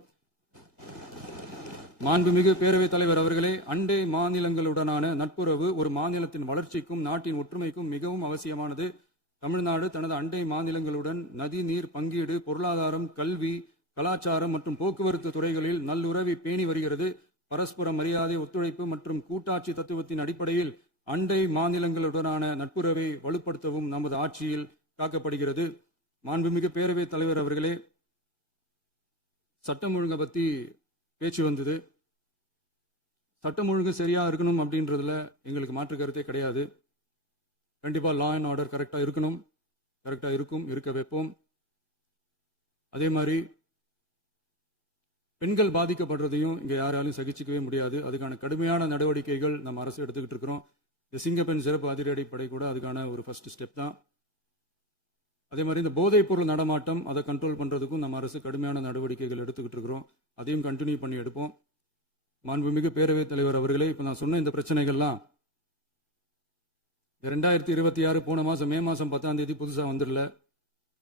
மாண்புமிகு பேரவைத் தலைவர் அவர்களே, அண்டை மாநிலங்களுடனான நட்புறவு ஒரு மாநிலத்தின் வளர்ச்சிக்கும் நாட்டின் ஒற்றுமைக்கும் மிகவும் அவசியமானது. தமிழ்நாடு தனது அண்டை மாநிலங்களுடன் நதி நீர் பங்கீடு, பொருளாதாரம், கல்வி, கலாச்சாரம் மற்றும் போக்குவரத்து துறைகளில் நல்லுறவை பேணி வருகிறது. பரஸ்பர மரியாதை, ஒத்துழைப்பு மற்றும் கூட்டாட்சி தத்துவத்தின் அடிப்படையில் அண்டை மாநிலங்களுடனான நட்புறவை வலுப்படுத்தவும் நமது ஆட்சியில் காக்கப்படுகிறது. மாண்புமிகு பேரவைத் தலைவர் அவர்களே, சட்டம் ஒழுங்கை பற்றி பேச்சு வந்தது. சட்டம் ஒழுங்கு சரியா இருக்கணும் அப்படின்றதுல எங்களுக்கு மாற்று கருத்தே கிடையாது. கண்டிப்பாக லா அண்ட் ஆர்டர் கரெக்டாக இருக்கணும், கரெக்டாக இருக்கும், இருக்க வைப்போம். அதே மாதிரி பெண்கள் பாதிக்கப்படுறதையும் இங்கே யாராலும் சகிச்சிக்கவே முடியாது. அதுக்கான கடுமையான நடவடிக்கைகள் நம்ம அரசு எடுத்துக்கிட்டு இருக்கிறோம். இந்த சிங்கப்பெண் சிறப்பு அதிரடிப்படை கூட அதுக்கான ஒரு ஃபர்ஸ்ட் ஸ்டெப் தான். அதே மாதிரி இந்த போதைப் பொருள் நடமாட்டம் அதை கண்ட்ரோல் பண்ணுறதுக்கும் நம்ம அரசு கடுமையான நடவடிக்கைகள் எடுத்துக்கிட்டு இருக்கிறோம். அதையும் கண்டினியூ பண்ணி எடுப்போம். மாண்புமிகு பேரவைத் தலைவர் அவர்களே, இப்போ நான் சொன்ன இந்த பிரச்சனைகள்லாம் 2026 போன மாதம் மே மாதம் 10ஆம் தேதி புதுசாக வந்துடல.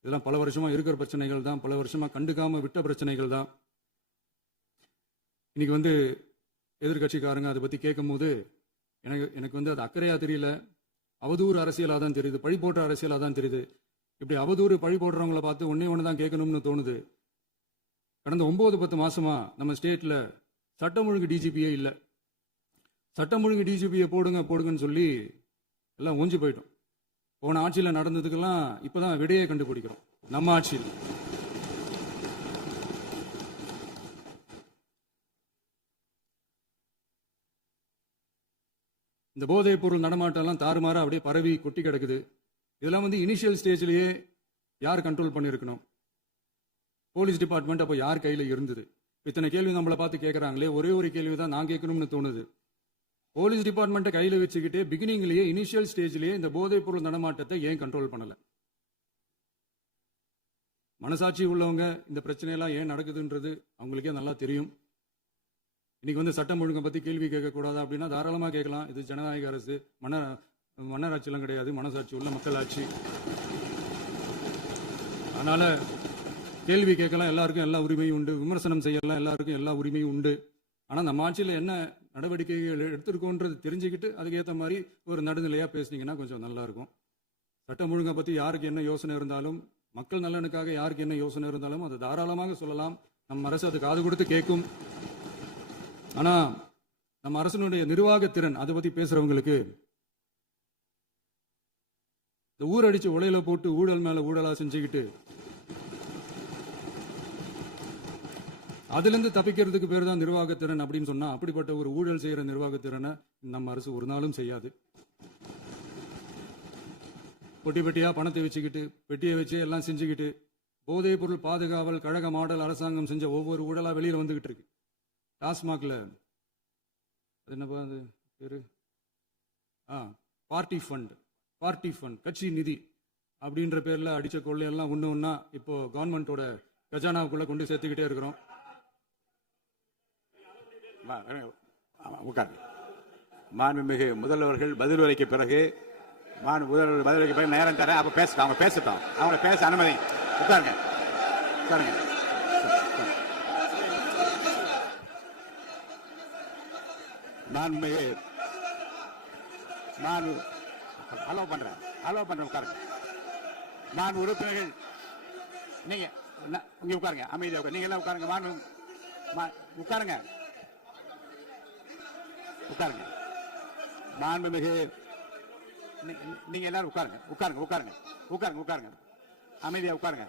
இதெல்லாம் பல வருஷமாக இருக்கிற பிரச்சனைகள் தான், பல வருஷமாக கண்டுக்காமல் விட்ட பிரச்சனைகள் தான். இன்னைக்கு வந்து எதிர்கட்சிக்காரங்க அதை பற்றி கேட்கும் போது எனக்கு வந்து அது அக்கறையாக தெரியல, அவதூறு அரசியலாக தான் தெரியுது, பழி போட்ட அரசியலாக தான் தெரியுது. இப்படி அவதூறு பழி போடுறவங்களை பார்த்து ஒன்று தான் கேட்கணும்னு தோணுது. கடந்த 9-10 மாசமா நம்ம ஸ்டேட்ல சட்டம் ஒழுங்கு டிஜிபியே இல்லை. சட்டம் ஒழுங்கு டிஜிபியை போடுங்கன்னு சொல்லி எல்லாம் ஊஞ்சி போயிட்டோம். போன ஆட்சியில் நடந்ததுக்கெல்லாம் இப்பதான் விடையை கண்டுபிடிக்கிறோம் நம்ம ஆட்சியில். இந்த போதைப் பொருள் நடமாட்டம்லாம் தாறுமாறா அப்படியே பரவி கொட்டி கிடக்குது. இதெல்லாம் வந்து இனிஷியல் ஸ்டேஜ்லயே யார் கண்ட்ரோல் பண்ணியிருக்கணும்? போலீஸ் டிபார்ட்மெண்ட் அப்போ யார் கையில் இருந்தது? இத்தனை கேள்வி நம்மளை பார்த்து கேட்குறாங்களே, ஒரே ஒரு கேள்வி தான் நான் கேட்கணும்னு தோணுது. போலீஸ் டிபார்ட்மெண்ட்டை கையில் வச்சுக்கிட்டே பிகினிங்லேயே இனிஷியல் ஸ்டேஜ்லேயே இந்த போதைப் பொருள் நடமாட்டத்தை ஏன் கண்ட்ரோல் பண்ணலை? மனசாட்சி உள்ளவங்க இந்த பிரச்சனையெல்லாம் ஏன் நடக்குதுன்றது அவங்களுக்கே நல்லா தெரியும். இன்னைக்கு வந்து சட்டம் ஒழுங்கை பற்றி கேள்வி கேட்கக்கூடாது அப்படின்னா தாராளமாக கேட்கலாம். இது ஜனநாயக அரசு, மன்னராட்சியெல்லாம் கிடையாது, மனசாட்சி உள்ள மக்களாட்சி. அதனால கேள்வி கேட்கலாம், எல்லாருக்கும் எல்லா உரிமையும் உண்டு. விமர்சனம் செய்யலாம், எல்லாருக்கும் எல்லா உரிமையும் உண்டு. ஆனால் நம்ம ஆட்சியில் என்ன நடவடிக்கைகள் எடுத்திருக்கோன்றது தெரிஞ்சுக்கிட்டு அதுக்கேற்ற மாதிரி ஒரு நடுநிலையாக பேசுனீங்கன்னா கொஞ்சம் நல்லா இருக்கும். சட்டம் ஒழுங்கை பற்றி யாருக்கு என்ன யோசனை இருந்தாலும், மக்கள் நலனுக்காக யாருக்கு என்ன யோசனை இருந்தாலும் அதை தாராளமாக சொல்லலாம். நம்ம அரசு அது காது கொடுத்து கேட்கும். ஆனால் நம்ம அரசனுடைய நிர்வாகத்திறன் அதை பற்றி பேசுறவங்களுக்கு இந்த ஊரடிச்சு உலையில போட்டு ஊழல் மேல ஊழலா செஞ்சுக்கிட்டு அதிலிருந்து தப்பிக்கிறதுக்கு பேர் தான் நிர்வாகத்திறன் அப்படின்னு சொன்னா, அப்படிப்பட்ட ஒரு ஊழல் செய்யற நிர்வாகத்திறனை நம்ம அரசு ஒரு நாளும் செய்யாது. பொட்டி பெட்டியா பணத்தை வச்சுக்கிட்டு, பெட்டியை வச்சு எல்லாம் செஞ்சுக்கிட்டு, போதைப் பொருள் பாதுகாவல் கழக மாடல் அரசாங்கம் செஞ்ச ஒவ்வொரு ஊழலா வெளியில வந்துகிட்டு இருக்கு. டாஸ்மாக்ல அது என்னப்பா அது பேரு, பார்ட்டி ஃபண்ட் கட்சி நிதி அப்படின்ற பேர்ல அடிச்ச கொள்ளையெல்லாம் ஒண்ணு ஒண்ணா இப்போ கவர்மெண்டோட கஜானாவுக்குள்ள கொண்டு சேர்த்துக்கிட்டே இருக்கிறோம். மாண்புமிகு முதல்வர்கள் பதில் உரைக்கு பிறகு முதல்வர் பதில் உரைக்கு பிறகு நேரம் தரேன். அப்ப பேசட்டும், அவங்க பேசட்டும், அவங்க பேச அனுமதி. உட்காருங்க உட்காருங்க. மாண்புமிகு அலோவ் பண்றேன் உட்காருங்க. மாண்பு உறுப்பினர்கள் நீங்க இங்க உட்காருங்க, அமைதியா நீங்க எல்லாம் உட்காருங்க. உட்காருங்க மாண்புமிகு நீங்க எல்லாரும் உட்காருங்க. அமைதியா உட்காருங்க.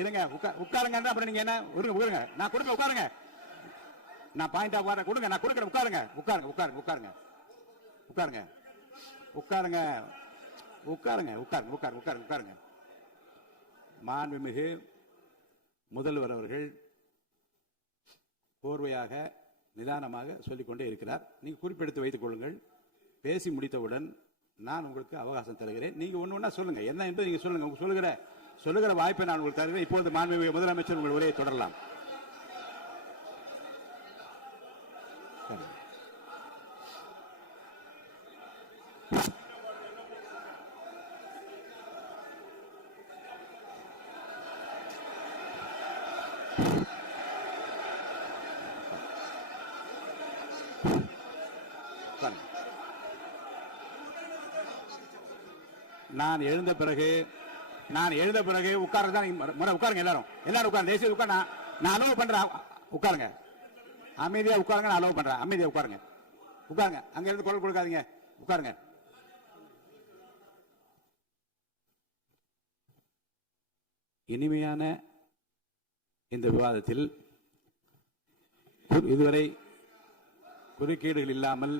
இருங்க உட்காருங்க. அப்புறம் நீங்க என்ன உட்காருங்க. நான் கொடுக்க உட்காருங்க. நான் பாயிண்ட் ஆஃப் ஆர்டர் கொடுங்க. நான் கொடுக்குறேன். உட்காருங்க. மாண்புமிகு முதல்வர் அவர்கள் கோர்வையாக நிதானமாக சொல்லிக்கொண்டே இருக்கிறார். நீங்க குறிப்பெடுத்து வைத்துக் கொள்ளுங்கள். பேசி முடித்தவுடன் நான் உங்களுக்கு அவகாசம் தருகிறேன். நீங்க ஒண்ணு சொல்லுங்க, என்ன என்று நீங்க சொல்லுங்க. சொல்லுகிற வாய்ப்பை நான் உங்களுக்கு தருகிறேன். இப்பொழுது மாண்புமிகு முதலமைச்சர் உங்கள் உரையை தொடரலாம். நான் எழுந்த பிறகு உட்கார்றதா உட்காருங்க. எல்லாரும் உட்காருங்க. தேசிய உட்கார். நான் அலோவ் பண்றேன். உட்காருங்க. அமைதியா உட்காருங்க. நான் அலோவ் பண்றேன். அமைதியா உட்காருங்க. அங்க இருந்து குரல் கொடுக்காதீங்க. உட்காருங்க. இனிமையான இந்த விவாதத்தில் இதுவரை குறுக்கீடுகள் இல்லாமல்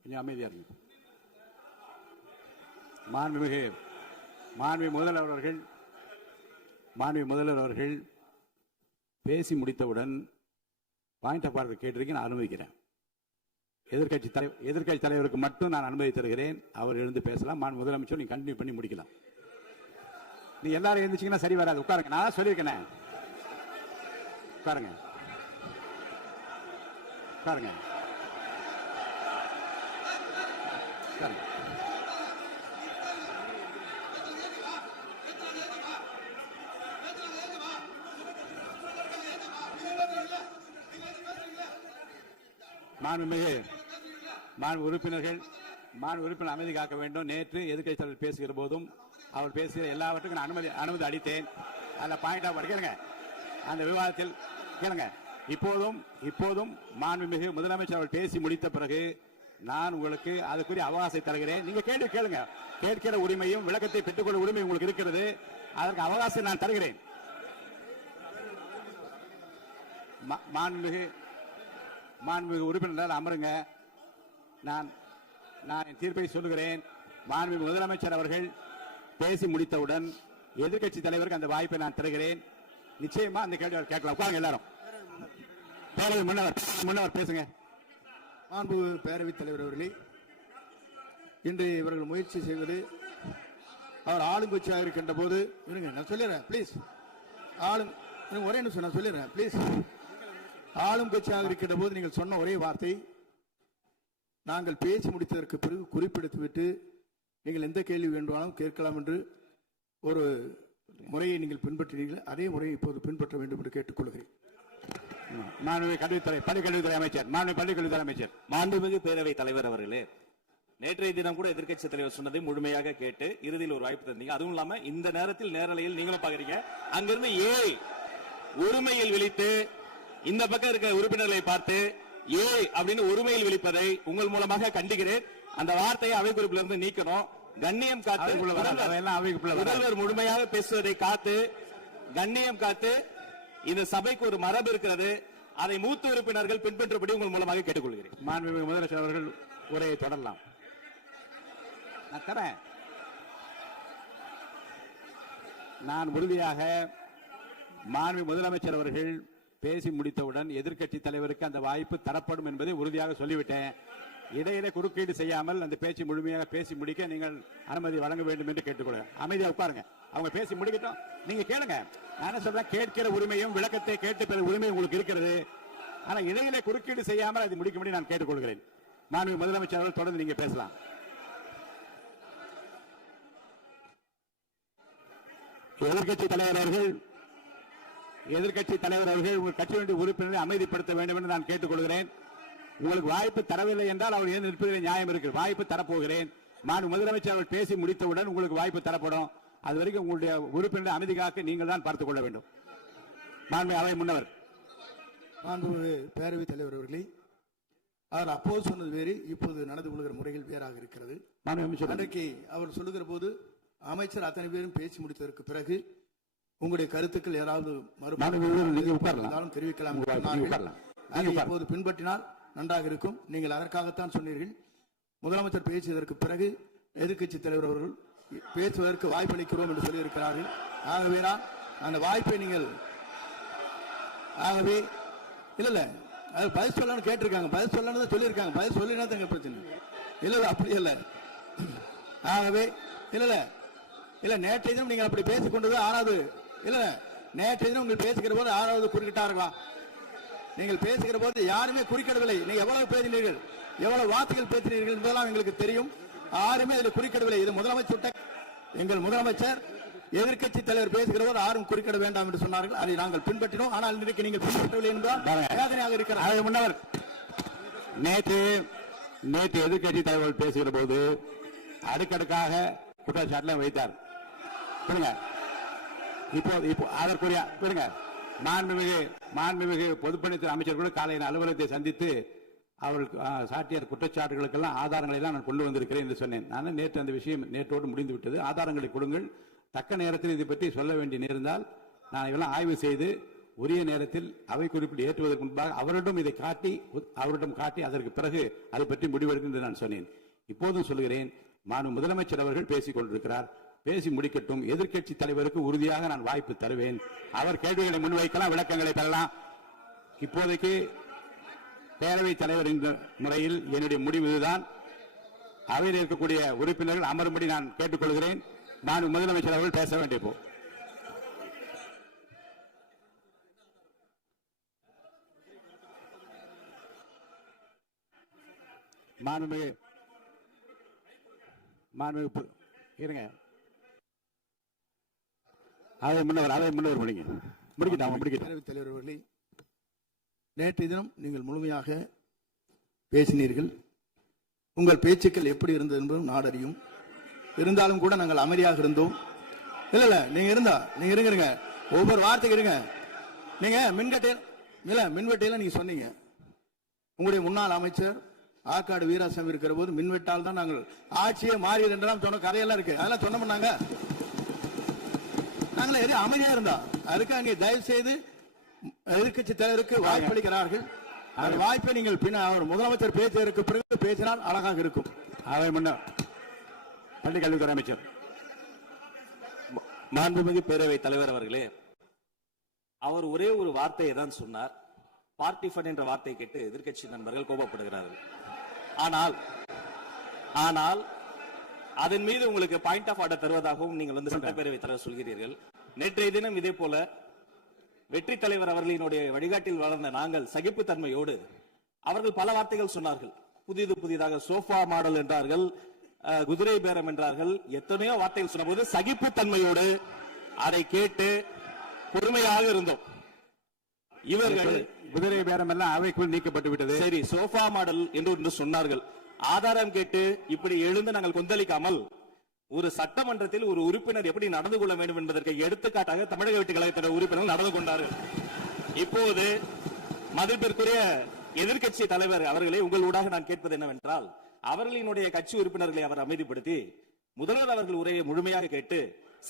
கொஞ்சம் அமைதியா இருங்க. மாண்புமிகு முதல்வர் அவர்கள் பேசி முடித்தவுடன் பாயிண்ட் ஆஃப் ஆர்டர் கேட்டிருக்கேன். நான் அனுமதிக்கிறேன். எதிர்கட்சி தலைவருக்கு மட்டும் நான் அனுமதி தருகிறேன். அவர் எழுந்து பேசலாம். முதலமைச்சர் நீங்க கண்டினியூ பண்ணி முடிக்கலாம். நீ எல்லாரும் எழுந்துச்சீங்கன்னா சரி வராது. உட்காருங்க. நான் சொல்லியிருக்கேன். உட்காருங்க. மாண்பு உறுப்பினர் அமைதி காக்க வேண்டும். நேற்று எதிர்க்கட்சி தலைவர் பேசுகிற போதும் அவர் பேசுகிற எல்லாவற்றுக்கும் நான் அனுமதி அளித்தேன். அதில் பாயிண்ட் ஆஃப் கேளுங்க. அந்த விவாதத்தில் கேளுங்க. இப்போதும் மாண்புமிகு முதலமைச்சர் அவர்கள் பேசி முடித்த பிறகு நான் உங்களுக்கு அதுக்குரிய அவகாசத்தை தருகிறேன். நீங்க கேள்வி கேளுங்க. கேட்கிற உரிமையும் விளக்கத்தை பெற்றுக்கொள்ள உரிமை உங்களுக்கு இருக்கிறது. அதற்கு அவகாசம் நான் தருகிறேன். மாண்புமிகு உறுப்பினர் அமருங்க. நான் என் தீர்ப்பை சொல்லுகிறேன். மாண்புமிகு முதலமைச்சர் அவர்கள் பேசி முடித்தவுடன் எதிர்க்கட்சி தலைவருக்கு அந்த வாய்ப்பை நான் தருகிறேன். நிச்சயமா அந்த கேள்வி கேட்கலாம். உட்காருங்க எல்லாரும். முன்னவர் பேசுங்க. மாண்பு பேரவைத் தலைவர் அவர்களே, இன்று இவர்கள் முயற்சி செய்வது அவர் ஆளுங்கட்சியாக இருக்கின்ற போது நான் சொல்லிடுறேன் ப்ளீஸ். ஒரே நிமிஷம் நான் சொல்லிடுறேன் ப்ளீஸ். ஆளும் கட்சியாக இருக்கின்ற போது நீங்கள் சொன்ன ஒரே வார்த்தை, நாங்கள் பேசி முடித்ததற்கு பிறகு குறிப்பிடுத்துவிட்டு நீங்கள் எந்த கேள்வி வேண்டுமானாலும் கேட்கலாம் என்று ஒரு முறையை நீங்கள் பின்பற்றினீர்கள். அதே முறையை இப்போது பின்பற்ற வேண்டும் என்று கேட்டுக்கொள்கிறேன். பள்ளிக்கல்வித்துறை அமைச்சர், மாண்புமிகு பேரவைத் தலைவர் அவர்களே, நேற்றைய தினம் கூட எதிர்க்கட்சி தலைவர் சொன்னதை முழுமையாக கேட்டு இறுதியில் ஒரு வாய்ப்பு தந்தீங்க. அதுவும் இல்லாம இந்த நேரத்தில் நேரலையில் நீங்களும் பாக்குறீங்க. அங்கிருந்து ஒருமையில் விழித்து இந்த பக்கம் இருக்க உறுப்பினர்களை பார்த்து அப்படின்னு ஒருமையில் விழிப்பதை உங்கள் மூலமாக கண்டிக்கிறேன். அந்த வார்த்தையை அவை குறிப்பிலிருந்து நீக்கணும். கண்ணியம் காத்து அவைக்குள்ள வராது. அவையெல்லாம் அவைக்குள்ள வராது. முதல்வர் முழுமையாக பேசுவதை காத்து கண்ணியம் காத்து இந்த சபைக்கு ஒரு மரபு இருக்கிறது, அதை மூத்த உறுப்பினர்கள் பின்பற்றபடி உங்கள் மூலமாக கேட்டுக்கொள்கிறேன். மாண்புமிகு முதலமைச்சர் அவர்கள் உரையை தொடரலாம். நான் தரேன். நான் உறுதியாக மாண்புமிகு முதலமைச்சர் அவர்கள் பேசி முடித்தவுடன் எதிர்க்கட்சி தலைவருக்கு அந்த வாய்ப்பு தரப்படும் என்பதை உறுதியாக சொல்லிவிட்டேன். இடையிலே குறுக்கீடு செய்யாமல் அந்த பேச்சு முழுமையாக பேசி முடிக்க நீங்கள் அனுமதி வழங்க வேண்டும் என்று கேட்டுக்கொள்கிறேன். அமைதியா உட்காருங்க, அவங்க பேசி முடிக்கட்டும், நீங்க கேளுங்க. நான் என்ன சொல்றேன், கேட்கிற உரிமையும் விளக்கத்தை கேட்டு பெற உரிமை உங்களுக்கு இருக்கிறது. ஆனா இடையிலே குறுக்கீடு செய்யாமல் அதை முடிக்கும்படி நான் கேட்டுக்கொள்கிறேன். மாண்புமிகு முதலமைச்சர் அவர்கள் தொடர்ந்து நீங்க பேசலாம். எதிர்க்கட்சி தலைவர் அவர்கள் உங்கள் கட்சியினுடைய உறுப்பினரை அமைதிப்படுத்த வேண்டும் என்று நான் கேட்டுக்கொள்கிறேன். உங்களுக்கு வாய்ப்பு தரவில்லை என்றால் அவர் ஏன் நிற்பதில் நியாயம் இருக்கு. வாய்ப்பு தரப்போகிறேன். மாண்பு முதலமைச்சர் அவர்கள் பேசி முடித்தவுடன் உங்களுக்கு வாய்ப்பு தரப்படும். அது வரைக்கும் உங்களுடைய உறுப்பினரை அமைதி காக்க நீங்கள் தான் பார்த்துக் கொள்ள வேண்டும். மாண்பு அவை முன்னவர். மாண்பு பேரவைத் தலைவர் அவர்களே, அவர் அப்போது சொன்னது வேறு, இப்போது நடந்து கொள்கிற முறைகள் வேறாக இருக்கிறது. அன்றைக்கு அவர் சொல்லுகிற போது அமைச்சர் அத்தனை பேரும் பேசி முடித்ததற்கு பிறகு உங்களுடைய கருத்துக்கள் ஏதாவது மறுபடியும் தெரிவிக்கலாம். இப்போது பின்பற்றினால் நன்றாக இருக்கும். நீங்கள் அதற்காகத்தான் சொன்னீர்கள். முதலமைச்சர் பேசியதற்கு பிறகு எதிர்க்கட்சி தலைவர் அவர்கள் பேசுவதற்கு வாய்ப்பளிக்கிறோம் என்று சொல்லியிருக்கிறார்கள். ஆகவே நான் அந்த வாய்ப்பை நீங்கள் இல்ல அது பதில் சொல்லணும்னு கேட்டிருக்காங்க. பதில் சொல்லணும் சொல்லியிருக்காங்க. பதில் சொல்லினா தங்க பிரச்சனை இல்ல, அப்படி இல்ல. ஆகவே இல்ல நேற்றைய தினம் நீங்கள் அப்படி பேசிக் கொண்டது ஆறாவது இல்ல. நேற்றைய தினம் நீங்கள் பேசுகிற போது ஆறாவது குறுக்கிட்டார்களா? நீங்கள் பேசுகிற போது யாருமே குறுக்கிடவில்லை. நீங்க எவ்வளவு பேசினீர்கள், எவ்வளவு வார்த்தைகள் பேசினீர்கள் என்பதெல்லாம் எங்களுக்கு தெரியும். யாருமே அதில் குறுக்கிடவில்லை. இது முதலமைச்சர், எங்கள் முதலமைச்சர் எதிர்க்கட்சி தலைவர் பேசுகிற போது யாரும் குறுக்கிட வேண்டாம் என்று சொன்னார்கள். அதை நாங்கள் பின்பற்றினோம். ஆனால் இன்றைக்கு நீங்கள் பின்பற்றவில்லை என்பதால் வேதனையாக இருக்கிறார். முன்னவர் நேற்று எதிர்க்கட்சி தலைவர் பேசுகிற போது அடுக்கடுக்காக குற்றச்சாட்டுல வைத்தார். இப்போ அதற்குரிய மாண்புமிகு பொதுப்பணித்துறை அமைச்சர் கூட காலையில் அலுவலகத்தை சந்தித்து அவர்கள் சாட்டிய குற்றச்சாட்டுகளுக்கெல்லாம் ஆதாரங்களை எல்லாம் நான் கொண்டு வந்திருக்கிறேன் என்று சொன்னேன். நான் நேற்று அந்த விஷயம் நேற்றோடு முடிந்து விட்டது. ஆதாரங்களை கொடுங்கள். தக்க நேரத்தில் இதை பற்றி சொல்ல வேண்டிய நேர்ந்தால் நான் இதெல்லாம் ஆய்வு செய்து உரிய நேரத்தில் அவை குறிப்பில் ஏற்றுவதற்கு முன்பாக அவரிடம் காட்டி அதற்கு பிறகு அதை பற்றி முடிவெடுக்கும் என்று நான் சொன்னேன். இப்போதும் சொல்கிறேன், மாண்பு முதலமைச்சர் அவர்கள் பேசிக் கொண்டிருக்கிறார். பேசி முடிக்கட்டும். எதிர்க்கட்சி தலைவருக்கு உறுதியாக நான் வாய்ப்பு தருவேன். அவர் கேள்விகளை முன்வைக்கலாம், விளக்கங்களை பெறலாம். இப்போதைக்கு பேரவைத் தலைவர் என்ற முறையில் என்னுடைய முடிவு இதுதான். அவையில் இருக்கக்கூடிய உறுப்பினர்கள் அமரும்படி நான் கேட்டுக்கொள்கிறேன். நான் முதலமைச்சர் அவர்கள் பேச வேண்டிய போ இருங்க. அதை முன்னவர் பேரவைத் தலைவர் அவர்களே, நேற்றைய தினம் நீங்கள் முழுமையாக பேசினீர்கள். உங்கள் பேச்சுக்கள் எப்படி இருந்தது என்பதும் நாடறியும். இருந்தாலும் கூட நாங்கள் அமைதியாக இருந்தோம். இல்ல நீங்க இருங்க. ஒவ்வொரு வார்த்தைக்கு இருங்க. நீங்க மின்வெட்டையில நீங்க சொன்னீங்க. உங்களுடைய முன்னாள் அமைச்சர் ஆற்காடு வீராசாமி இருக்கிற போது மின்வெட்டால் தான் நாங்கள் ஆட்சியே மாறியது என்றெல்லாம் சொன்ன கதையெல்லாம் இருக்கு. அதெல்லாம் சொன்ன பண்ணாங்க. நாங்களே எது அமைதியா இருந்தா அதுக்கு அங்கே தயவு செய்து எதிர்க்கட்சி தலைவருக்கு வாய்ப்பளிக்கிறார்கள். அந்த வாய்ப்பை நீங்கள் அவர் முதலமைச்சர் பேசுவதற்கு பிறகு பேசினால் அழகாக இருக்கும். அவை முன்னர் பள்ளி கல்வித்துறை அமைச்சர். மாண்புமிகு பேரவைத் தலைவர் அவர்களே, அவர் ஒரே ஒரு வார்த்தையை தான் சொன்னார். பார்ட்டி ஃபண்ட் என்ற வார்த்தையை கேட்டு எதிர்க்கட்சி நண்பர்கள் கோபப்படுகிறார்கள். ஆனால் அதன் மீது உங்களுக்கு பாயிண்ட் ஆஃப் ஆர்டர் தருவதாகவும் நீங்கள் வந்து சட்டப்பேரவைத் தலைவர் சொல்கிறீர்கள். நேற்றைய தினம் இதே போல வெற்றி தலைவர் அவர்களினுடைய வழிகாட்டில் வளர்ந்த நாங்கள் சகிப்புத்தன்மையோடு அவர்கள் பல வார்த்தைகள் சொன்னார்கள். புதிதாக சோஃபா மாடல் என்றார்கள், குதிரை பேரம் என்றார்கள், எத்தனையோ வார்த்தைகள் சொன்ன போது சகிப்புத்தன்மையோடு அதை கேட்டு பொறுமையாக இருந்தோம். இவர்கள் குதிரை பேரம் எல்லாம் அவைக்குள் நீக்கப்பட்டு விட்டது. சரி, சோஃபா மாடல் என்று சொன்னார்கள். ஆதாரம் கேட்டு இப்படி எழுந்து நாங்கள் கொந்தளிக்காமல் ஒரு சட்டமன்றத்தில் ஒரு உறுப்பினர் எப்படி நடந்து கொள்ள வேண்டும் என்பதற்கு எடுத்துக்காட்டாக தமிழக வெற்றி கழகத்தின் உறுப்பினர்கள் நடந்து கொண்டார்கள். இப்போது மதிப்பிற்குரிய எதிர்க்கட்சி தலைவர் அவர்களே, உங்கள் ஊடாக நான் கேட்பது என்னவென்றால், அவர்களினுடைய கட்சி உறுப்பினர்களை அவர் அமைதிப்படுத்தி முதல்வர் அவர்கள் உரையை முழுமையாக கேட்டு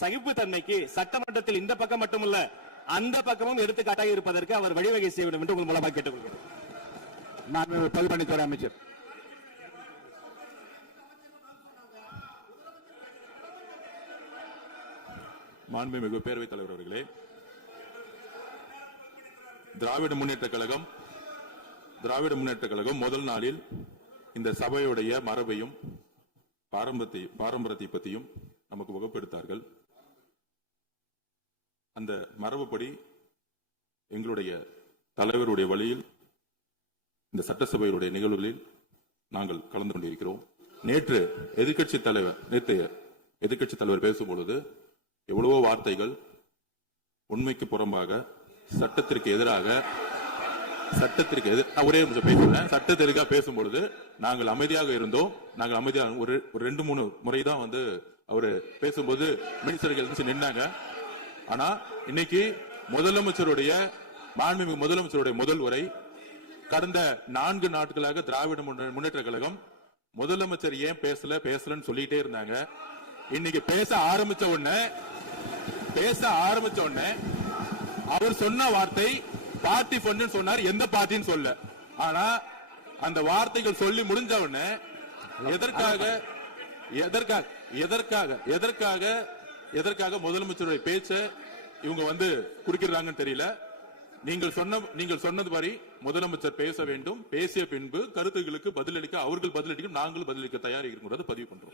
சகிப்புத்தன்மைக்கு சட்டமன்றத்தில் இந்த பக்கம் மட்டுமல்ல அந்த பக்கமும் எடுத்துக்காட்டாக இருப்பதற்கு அவர் வழிவகை செய்ய வேண்டும் என்று உங்கள் மூலமாக கேட்டுக்கொள்கிறேன். பொதுப்பணித்துறை அமைச்சர். மாண்புமிகு பேரவைத் தலைவர் அவர்களே, திராவிட முன்னேற்ற கழகம் முதல் நாளில் இந்த சபையுடைய மரபையும் பாரம்பரியத்தை பற்றியும் நமக்கு வகுப்பெடுத்தார்கள். அந்த மரபுப்படி எங்களுடைய தலைவருடைய வழியில் இந்த சட்டசபையுடைய நிகழ்வுகளில் நாங்கள் கலந்து கொண்டிருக்கிறோம். நேற்று எதிர்க்கட்சி தலைவர் பேசும்பொழுது எவ்வளவோ வார்த்தைகள் உண்மைக்கு புறம்பாக சட்டத்திற்கு எதிராக ஒரே நிமிஷம் பேசுறேன். சட்டத்திற்காக பேசும்பொழுது நாங்கள் அமைதியாக இருந்தோம். நாங்கள் அமைதியாக ஒரு 2-3 முறை தான் அவரு பேசும்போது மினிஸ்டர்கள் நின்னாங்க. ஆனா இன்னைக்கு மாண்புமிகு முதலமைச்சருடைய முதல் உரை கடந்த 4 நாட்களாக திராவிட முன்னேற்ற கழகம் முதலமைச்சர் ஏன் பேசலன்னு சொல்லிட்டே இருந்தாங்க. இன்னைக்கு பேச ஆரம்பிச்ச உடனே அவர் சொன்ன வார்த்தை பார்ட்டி ஃபண்ட் சொன்னார். எந்த பார்ட்டின்னு சொல்ல. ஆனா அந்த வார்த்தைகள் சொல்லி முடிஞ்ச உடனே எதற்காக முதலமைச்சருடைய பேச்ச இவங்க குறுக்கிறாங்கன்னு தெரியல. நீங்கள் சொன்னது மாதிரி முதலமைச்சர் பேச வேண்டும். பேசிய பின்பு கருத்துக்களுக்கு பதிலளிக்க அவர்கள் பதிலளிக்கும், நாங்களும் பதிலளிக்க தயாராக இருக்கிறது பதிவு பண்றோம்.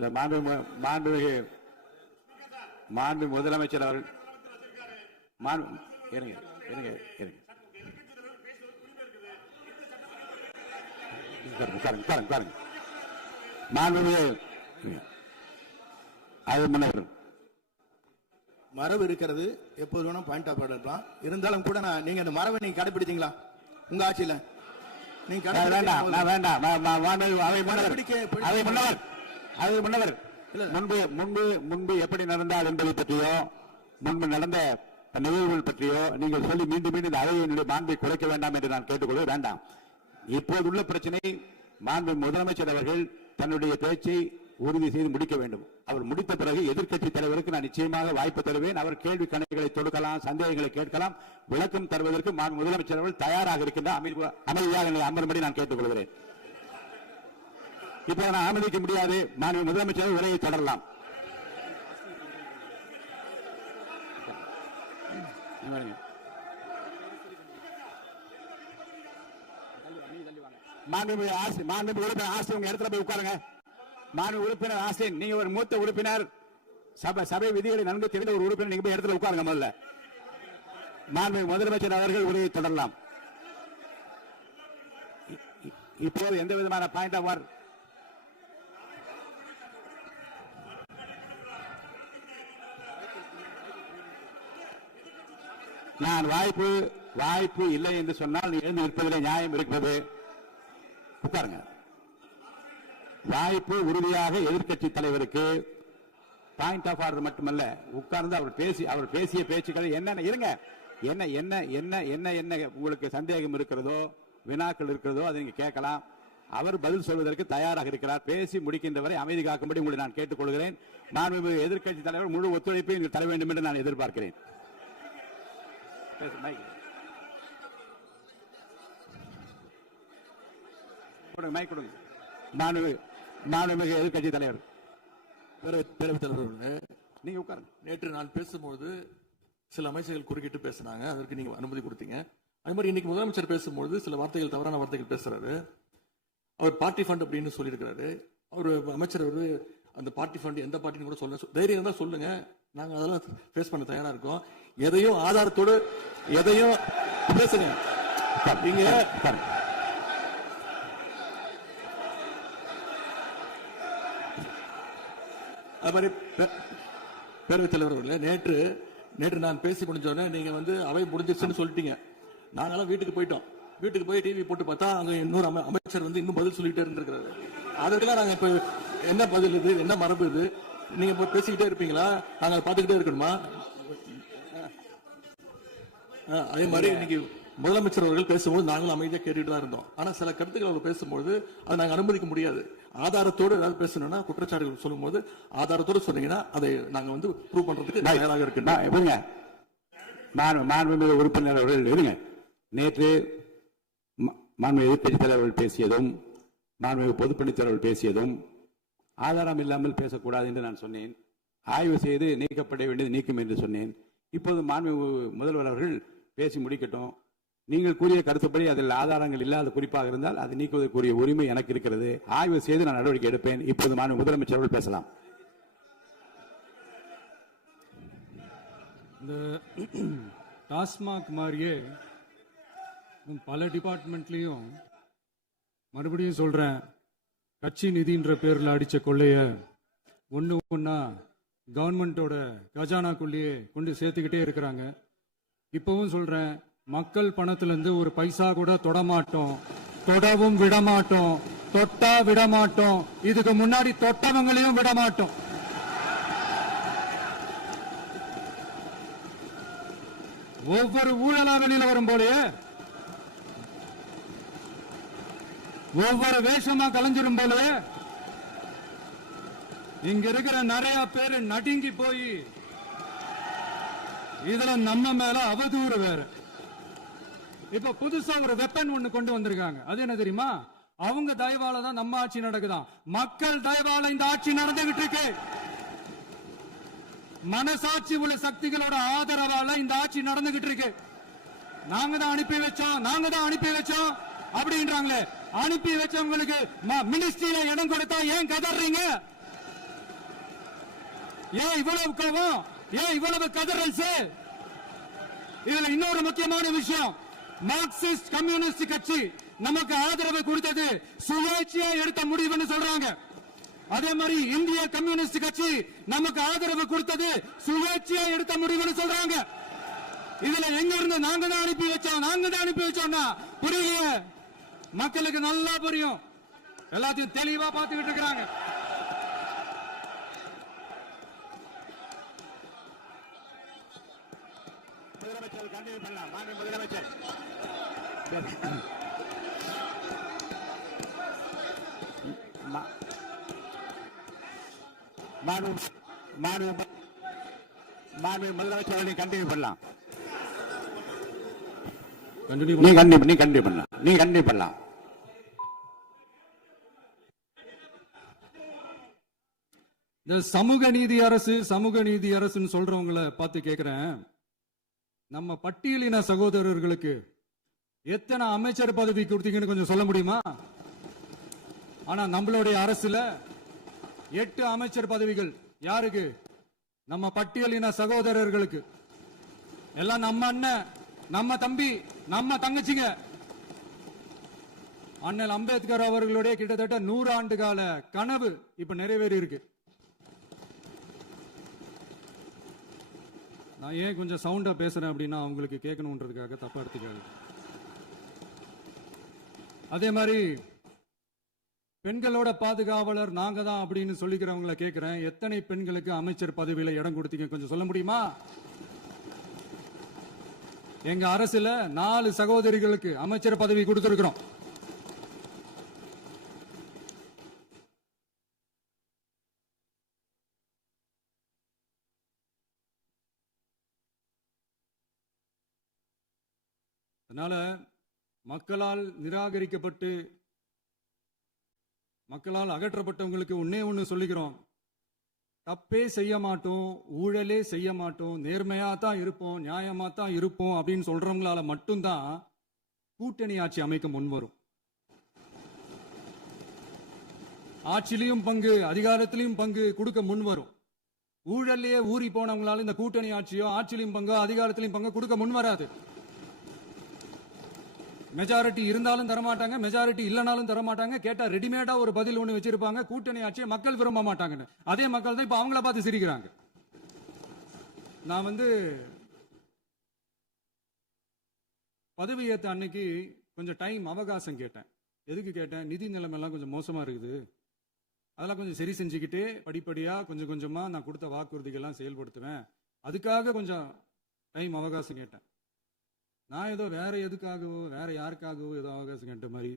மாண்பு முதலமைச்சர் அவர்கள் மரபு இருக்கிறது, எப்போது வேணும் பாயிண்ட் ஆஃப் ஆர்டர் இருக்கலாம். இருந்தாலும் கூட நீங்க அந்த மரபை நீங்க கடைபிடித்தீங்களா உங்க ஆட்சியில? நீங்க முன்பு எப்படி நடந்தால் என்பதை பற்றியோ முன்பு நடந்த நிகழ்வுகள் பற்றியோ நீங்கள் சொல்லி மீண்டும் இந்த அவையினுடைய மாண்பை குறைக்க வேண்டாம் என்று நான் கேட்டுக்கொள்ள வேண்டாம். இப்போதுள்ள பிரச்சனை மாண்பு முதலமைச்சர் அவர்கள் தன்னுடைய பேச்சை உறுதி செய்து முடிக்க வேண்டும். அவர் முடித்த பிறகு எதிர்க்கட்சி தலைவருக்கு நான் நிச்சயமாக வாய்ப்பு தருவேன். அவர் கேள்வி கணைகளை தொடுக்கலாம், சந்தேகங்களை கேட்கலாம், விளக்கம் தருவதற்கு மாண்பு முதலமைச்சர் அவர்கள் தயாராக இருக்கின்ற அமைதியாக அமரும்படி நான் கேட்டுக்கொள்கிறேன். இப்ப நான் அனுமதிக்க முடியாது. மாண்பு முதலமைச்சர் உரையை தொடரலாம். மாண்பு உறுப்பினர் ஆசிரியர் உங்க இடத்துல போய் உட்காருங்க. மாண்பு உறுப்பினர் ஆசிரியர், நீங்க ஒரு மூத்த உறுப்பினர், சபை விதிகளை நன்கு தெரிந்த ஒரு உறுப்பினர், நீங்க போய் இடத்துல உட்காருங்க. முதல்ல மாண்பு முதலமைச்சர் அவர்கள் உரையை தொடரலாம். இப்போது எந்த விதமான பாயிண்ட் ஆஃப் ஆர்டர் நான் வாய்ப்பு இல்லை என்று சொன்னால் நீ எழுந்து நிற்பதிலே நியாயம் இருக்கிறது. உட்காருங்க. வாய்ப்பு உறுதியாக எதிர்க்கட்சி தலைவருக்கு பாயிண்ட் ஆஃப் ஆர்டர் மட்டுமல்ல, உட்கார்ந்து அவர் பேசிய பேச்சுக்களை என்னென்ன இருங்க, என்ன என்ன என்ன என்ன என்ன உங்களுக்கு சந்தேகம் இருக்கிறதோ, வினாக்கள் இருக்கிறதோ அதை நீங்க கேட்கலாம். அவர் பதில் சொல்வதற்கு தயாராக இருக்கிறார். பேசி முடிக்கின்ற வரை அமைதி காக்கும்படி உங்களை நான் கேட்டுக்கொள்கிறேன். மாண்புமிகு எதிர்க்கட்சி தலைவர் முழு ஒத்துழைப்பை நீங்கள் தர வேண்டும் என்று நான் எதிர்பார்க்கிறேன். மாண்புமிகு எதிர்க்கட்சி தலைவர், பேரவைத் தலைவர், நீங்க உட்காருங்க. நேற்று நான் பேசும்போது சில அமைச்சர்கள் குறுக்கிட்டு பேசினாங்க, அதற்கு நீங்க அனுமதி கொடுத்தீங்க. அதே மாதிரி இன்னைக்கு முதலமைச்சர் பேசும்போது சில வார்த்தைகள், தவறான வார்த்தைகள் பேசுறாரு. அவர் பார்ட்டி ஃபண்ட் அப்படின்னு சொல்லியிருக்கிறாரு. அவர் அமைச்சர் அந்த பார்ட்டி ஃபண்ட் எந்த பார்ட்டின்னு கூட சொல்ல தைரியம் இருந்தா சொல்லுங்க, நாங்க அதெல்லாம் ஃபேஸ் பண்ண தயாரா இருக்கோம். எதையும் ஆதாரத்தோடு எதையும் பேசுங்க. நீங்க அது மாதிரி பேரவைத் தலைவர் அவர்களே, நேற்று நான் பேசி முடிஞ்சோடனே நீங்க அவை முடிஞ்சிருச்சுன்னு சொல்லிட்டீங்க. நாங்கெல்லாம் வீட்டுக்கு போயிட்டோம். வீட்டுக்கு போய் டிவி போட்டு பார்த்தா அங்க இன்னொரு அமைச்சர் இன்னும் பதில் சொல்லிட்டே இருந்திருக்கிறாரு. அதற்கெல்லாம் நாங்க இப்ப என்ன பதில் இது, என்ன மரபு இது? நீங்க இப்ப பேசிக்கிட்டே இருப்பீங்களா? நாங்க பாத்துக்கிட்டே இருக்கணுமா? அதே மாதிரி இன்னைக்கு முதலமைச்சர் அவர்கள் பேசும்போது நாங்களும் அமைதியாக கேட்டுட்டு தான் இருந்தோம். ஆனா சில கருத்துக்கள் அவர் பேசும்போது அதை நாங்கள் அனுமதிக்க முடியாது. ஆதாரத்தோடு ஏதாவது பேசணும்னா, குற்றச்சாட்டுகள் சொல்லும்போது ஆதாரத்தோடு சொன்னீங்கன்னா அதை நாங்க வந்து ப்ரூவ் பண்றதுக்கு தயாராக இருக்கு. மாண்புமிகு உறுப்பினர் அவர்கள் இருங்க. நேற்று மாண்புமிகு எதிர்க்கட்சித் தலைவர்கள் பேசியதும் மாண்புமிகு பொதுப்பணித் தலைவர்கள் பேசியதும் ஆதாரம் இல்லாமல் பேசக்கூடாது என்று நான் சொன்னேன். ஆய்வு செய்து நீக்கப்பட வேண்டியது நீக்கும் என்று சொன்னேன். இப்போது மாண்புமிகு முதல்வர் அவர்கள் பேசி முடிக்கட்டும். நீங்கள் கூறிய கருத்துப்படி அதில் ஆதாரங்கள் இல்லாத குறிப்பாக இருந்தால் அதை நீக்குவதற்குரிய உரிமை எனக்கு இருக்கிறது. ஆய்வு செய்து நான் நடவடிக்கை எடுப்பேன். இப்போது மாண்புமிகு முதலமைச்சர் அவர்கள் பேசலாம். இந்த டாஸ்மாக் மாதிரியே பல டிபார்ட்மெண்ட்லையும் மறுபடியும் சொல்றேன், கட்சி நிதின்ற பேர்ல அடிச்ச கொள்ளைய ஒன்னா கவர்மெண்டோட கஜானாக்குள்ளேயே கொண்டு சேர்த்துக்கிட்டே இருக்கிறாங்க. இப்பவும் சொல்றேன், மக்கள் பணத்திலிருந்து ஒரு பைசா கூட தொடமாட்டோம், தொடவும் விடமாட்டோம், தொட்டா விடமாட்டோம், இதுக்கு முன்னாடி தொட்டவங்களையும் விடமாட்டோம். ஒவ்வொரு ஊழலா வெளியில வரும் போலயே, ஒவ்வொரு வேஷமா கலைஞ்சிரும் போலயே இங்க இருக்கிற நிறைய பேரு நடுங்கி போய் இதுல நம்ம மேல அவதூறு வேற. இப்ப புதுசா ஒரு வெப்பன் ஒண்ணு கொண்டு வந்திருக்காங்க. அது என்ன தெரியுமா? அவங்க தயவால தான் நம்ம ஆட்சி நடக்குதாம். மக்கள் தயவால இந்த ஆட்சி நடந்துகிட்டு இருக்கு. மனசாட்சி உள்ள சக்திகளோட ஆதரவால இந்த ஆட்சி நடந்துகிட்டு இருக்கு. நாங்க தான் அனுப்பி வச்சோம் அப்படின்றாங்களே. அனுப்பி வச்சவங்களுக்கு மினிஸ்ட்ரியில இடம் கொடுத்தா ஏன் கதறீங்க? ஏன் இவ்வளவு கோபம்? ஏன் இவ்வளவு கதறல்? இதுல இன்னொரு முக்கியமான விஷயம், மார்க்சிஸ்ட் கம்யூனிஸ்ட் கட்சி நமக்கு ஆதரவு கொடுத்தது சுயேட்சையா எடுத்த முடிவுன்னு சொல்றாங்க. அதே மாதிரி இந்திய கம்யூனிஸ்ட் கட்சி நமக்கு ஆதரவு கொடுத்தது சுயேட்சையா எடுத்த முடிவுன்னு சொல்றாங்க. இதுல எங்க இருந்து நாங்க தான் அனுப்பி வச்சோம்னா புரியலையே. மக்களுக்கு நல்லா புரியும், எல்லாத்தையும் தெளிவா பார்த்துக்கிட்டு இருக்கிறாங்க. முதலமைச்சர் முதலமைச்சர் கண்டினியூ பண்ணலாம். நீ கண்டினியூ பண்ணலாம். இந்த சமூக நீதி அரசுன்னு சொல்றவங்களை பார்த்து கேட்கிறேன், நம்ம பட்டியலின சகோதரர்களுக்கு எத்தனை அமைச்சர் பதவி கொடுத்தீங்கன்னு கொஞ்சம் சொல்ல முடியுமா? ஆனா நம்மளுடைய அரசுல 8 அமைச்சர் பதவிகள் யாருக்கு? நம்ம பட்டியலின சகோதரர்களுக்கு. எல்லாம் நம்ம அண்ணன், நம்ம தம்பி, நம்ம தங்கச்சிங்க. அண்ணல் அம்பேத்கர் அவர்களுடைய கிட்டத்தட்ட 100 ஆண்டு கால கனவு இப்ப நிறைவேறி இருக்கு. நான் ஏன் கொஞ்சம் சவுண்டா பேசுறேன் அப்படின்னா அவங்களுக்கு கேட்கணுன்றதுக்காக தப்பா எடுத்துக்காது. அதே மாதிரி பெண்களோட பாதுகாவலர் நாங்க தான் அப்படின்னு சொல்லிக்கிறவங்களை கேட்கிறேன், எத்தனை பெண்களுக்கு அமைச்சர் பதவியில இடம் கொடுத்தீங்க கொஞ்சம் சொல்ல முடியுமா? எங்க அரசுல 4 சகோதரிகளுக்கு அமைச்சர் பதவி கொடுத்திருக்கிறோம். அதனால மக்களால் நிராகரிக்கப்பட்டு மக்களால் அகற்றப்பட்டவங்களுக்கு ஒண்ணு சொல்லிக்கிறோம், தப்பே செய்ய மாட்டோம், ஊழலே செய்ய மாட்டோம், நேர்மையா தான் இருப்போம், நியாயமா தான் இருப்போம் அப்படின்னு சொல்றவங்களால மட்டும்தான் கூட்டணி ஆட்சி அமைக்க முன்வரும். ஆட்சியிலையும் பங்கு, அதிகாரத்திலையும் பங்கு கொடுக்க முன்வரும். ஊழல்லையே ஊறி போனவங்களால இந்த கூட்டணி ஆட்சியோ ஆட்சியிலையும் பங்கு அதிகாரத்திலையும் பங்கு கொடுக்க முன்வராது. மெஜாரிட்டி இருந்தாலும் தரமாட்டாங்க, மெஜாரிட்டி இல்லைனாலும் தரமாட்டாங்க. கேட்டா ரெடிமேடா ஒரு பதில் ஒண்ணு வச்சிருப்பாங்க, கூட்டணி ஆட்சியை மக்கள் விரும்ப மாட்டாங்கன்னு. அதே மக்கள் தான் இப்ப அவங்கள பார்த்து சிரிக்கிறாங்க. நான் பதவி ஏத்த அன்னைக்கு கொஞ்சம் டைம் அவகாசம் கேட்டேன். எதுக்கு கேட்டேன்? நிதி நிலைமை எல்லாம் கொஞ்சம் மோசமா இருக்குது, அதெல்லாம் கொஞ்சம் சரி செஞ்சுக்கிட்டு படிப்படியா கொஞ்சம் கொஞ்சமா நான் கொடுத்த வாக்குறுதிகள்லாம் செயல்படுத்துவேன், அதுக்காக கொஞ்சம் டைம் அவகாசம் கேட்டேன். நான் ஏதோ வேற எதுக்காகவோ வேற யாருக்காகவோ ஏதோ அவகாசம் கேட்ட மாதிரி.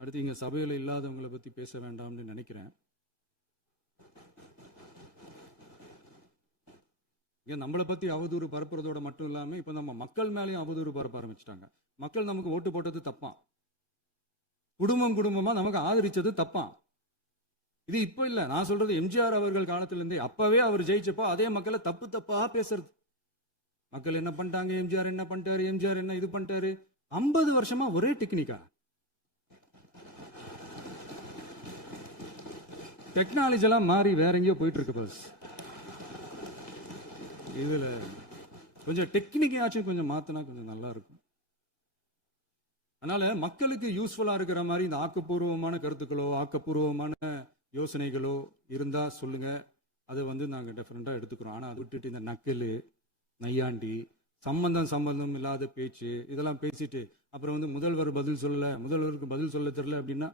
அடுத்து இங்க சபையில இல்லாதவங்களை பத்தி பேச வேண்டாம்னு நினைக்கிறேன். இங்க நம்மளை பத்தி அவதூறு பரப்புறதோட மட்டும் இல்லாம இப்ப நம்ம மக்கள் மேலேயும் அவதூறு பரப்ப ஆரம்பிச்சிட்டாங்க. மக்கள் நமக்கு ஓட்டு போட்டது தப்பான், குடும்பமா நமக்கு ஆதரிச்சது தப்பான். இது இப்ப இல்ல, நான் சொல்றது எம்ஜிஆர் அவர்கள் காலத்திலிருந்தே. அப்பவே அவர் ஜெயிச்சப்போ அதே மக்களை தப்பா பேசுறது. மக்கள் என்ன பண்ணிட்டாங்க, எம்ஜிஆர் என்ன பண்ணிட்டாரு, எம்ஜிஆர் என்ன இது பண்ணிட்டாரு. 50 வருஷமா ஒரே டெக்னிக்கா. டெக்னாலஜி எல்லாம் மாறி வேற எங்கேயோ போயிட்டு இருக்கு. பஸ் இதுல கொஞ்சம் டெக்னிக்காச்சும் கொஞ்சம் மாத்தினா கொஞ்சம் நல்லா இருக்கும். அதனால மக்களுக்கு யூஸ்ஃபுல்லா இருக்கிற மாதிரி இந்த ஆக்கப்பூர்வமான கருத்துக்களோ ஆக்கப்பூர்வமான யோசனைகளோ இருந்தா சொல்லுங்க. அதை நாங்க டெஃபரெண்டா எடுத்துக்கிறோம். ஆனா அதை விட்டுட்டு இந்த நக்கல் நையாண்டி சம்பந்தம் இல்லாத பேச்சு இதெல்லாம் பேசிட்டு அப்புறம் முதல்வர் பதில் சொல்லல, முதல்வருக்கு பதில் சொல்ல தெரியல அப்படின்னா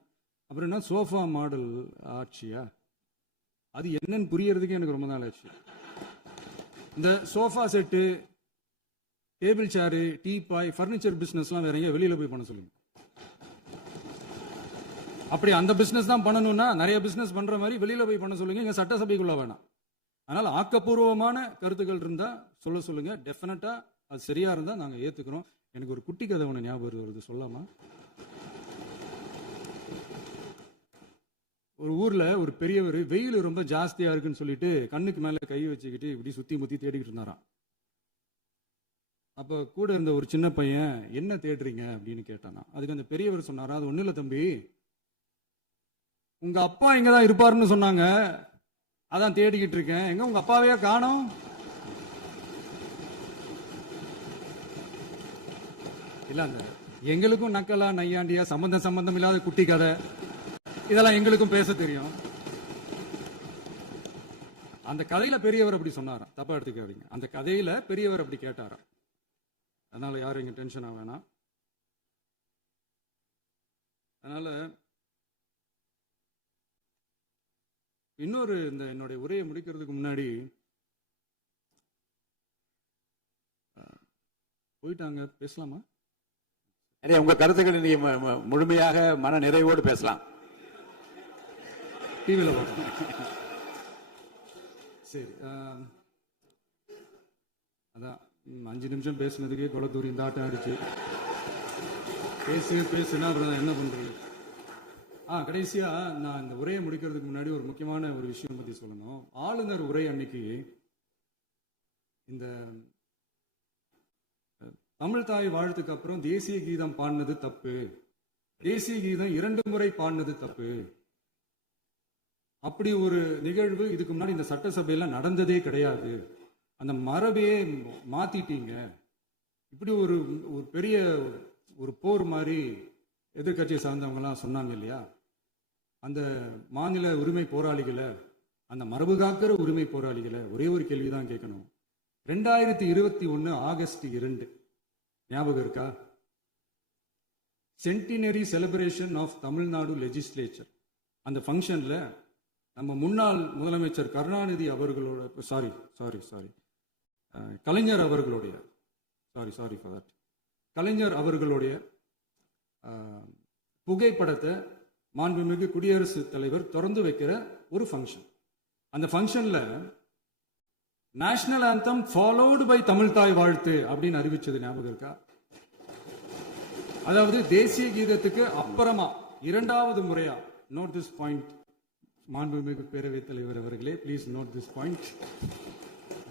அப்புறம் என்ன சோஃபா மாடல் ஆட்சியா? அது என்னன்னு புரியறதுக்கு எனக்கு ரொம்ப நாள் ஆச்சு. இந்த sofa set, table chair, teapoy, furniture பிசினஸ்லாம் வேற எங்க வெளியில போய் பண்ண சொல்லுங்க. அப்படி அந்த பிசினஸ் தான் பண்ணணும்னா நிறைய பிசினஸ் பண்ற மாதிரி வெளியில போய் பண்ண சொல்லுங்க. இங்க சட்டசபைக்குள்ள வேணாம். அதனால ஆக்கப்பூர்வமான கருத்துக்கள் இருந்தா சொல்லுங்க. டெஃபினட்டா அது சரியா இருந்தா நாங்க ஏத்துக்கிறோம். எனக்கு ஒரு குட்டி கதை ஒன்று ஞாபகம் வருது, சொல்லாமா? ஒரு ஊர்ல ஒரு பெரியவர் வெயில் ரொம்ப ஜாஸ்தியா இருக்குன்னு சொல்லிட்டு கண்ணுக்கு மேல கை வச்சுக்கிட்டு இப்படி சுத்தி முத்தி தேடிக்கிட்டு இருந்தாராம். அப்ப கூட இருந்த ஒரு சின்ன பையன் என்ன தேடுறீங்க அப்படின்னு கேட்டானா. அதுக்கு அந்த பெரியவர் சொன்னாரா, அது ஒண்ணு இல்ல தம்பி, உங்க அப்பா இங்கதான் இருப்பாருன்னு சொன்னாங்க, அதான் தேடிக்கிட்டு இருக்கேன். எங்க உங்க அப்பாவையா காணோம்? இல்ல அந்த எங்களுக்கும் நக்கலா நையாண்டியா சம்பந்தம் இல்லாத குட்டி கதை இதெல்லாம் எங்களுக்கும் பேச தெரியும். அந்த கதையில பெரியவர் அப்படி சொன்னாராம், தப்பா எடுத்துக்காதீங்க. அந்த கதையில பெரியவர் அப்படி கேட்டாராம். அதனால யாரும் இங்க டென்ஷன் ஆக வேணாம். அதனால இன்னொரு இந்த என்னுடைய உரையை முடிக்கிறதுக்கு முன்னாடி போயிட்டாங்க, பேசலாமா? உங்க கருத்துக்களை நீங்க முழுமையாக மன நிறைவோடு பேசலாம். டிவியில் பார்க்கணும். சரி, அதான் 5 நிமிஷம் பேசுனதுக்கே கொளத்தூரி இந்த ஆட்டம் ஆடிச்சு. பேசுனா அப்புறம் என்ன பண்றது? கடைசியா நான் இந்த உரையை முடிக்கிறதுக்கு முன்னாடி ஒரு முக்கியமான ஒரு விஷயம் பத்தி சொல்லணும். ஆளுநர் உரை அன்னைக்கு இந்த தமிழ் தாய் வாழ்த்துக்கு அப்புறம் தேசிய கீதம் பாடினது தப்பு, தேசிய கீதம் 2 முறை பாடினது தப்பு, அப்படி ஒரு நிகழ்வு இதுக்கு முன்னாடி இந்த சட்டசபையில நடந்ததே கிடையாது, அந்த மரபையே மாத்திட்டீங்க, இப்படி ஒரு பெரிய ஒரு போர் மாதிரி எதிர்கட்சியை சார்ந்தவங்க எல்லாம் சொன்னாங்க இல்லையா? அந்த மாநில உரிமை போராளிகளை, அந்த மரபு காக்கிற உரிமை போராளிகளை ஒரே ஒரு கேள்விதான் கேட்கணும். 2021 ஆகஸ்ட் 2 ஞாபகம் இருக்கா? Centenary celebration of Tamil Nadu legislature. அந்த ஃபங்க்ஷன்ல நம்ம முன்னாள் முதலமைச்சர் கருணாநிதி அவர்களோட கலைஞர் அவர்களுடைய கலைஞர் அவர்களுடைய புகைப்படத்தை மாண்புமிகு குடியரசுத் தலைவர் திறந்து வைக்கிற ஒரு ஃபங்க்ஷன். அந்த ஃபங்க்ஷன்ல national anthem followed by Tamil Thai Vazhthu அப்படின்னு அறிவிச்சது ஞாபகம் இருக்கா? அதாவது தேசிய கீதத்துக்கு அப்புறமா 2வது முறையா, நோட் திஸ் பாயிண்ட் மாண்புமிகு பேரவைத் தலைவர் அவர்களே, ப்ளீஸ் நோட் திஸ் பாயிண்ட்.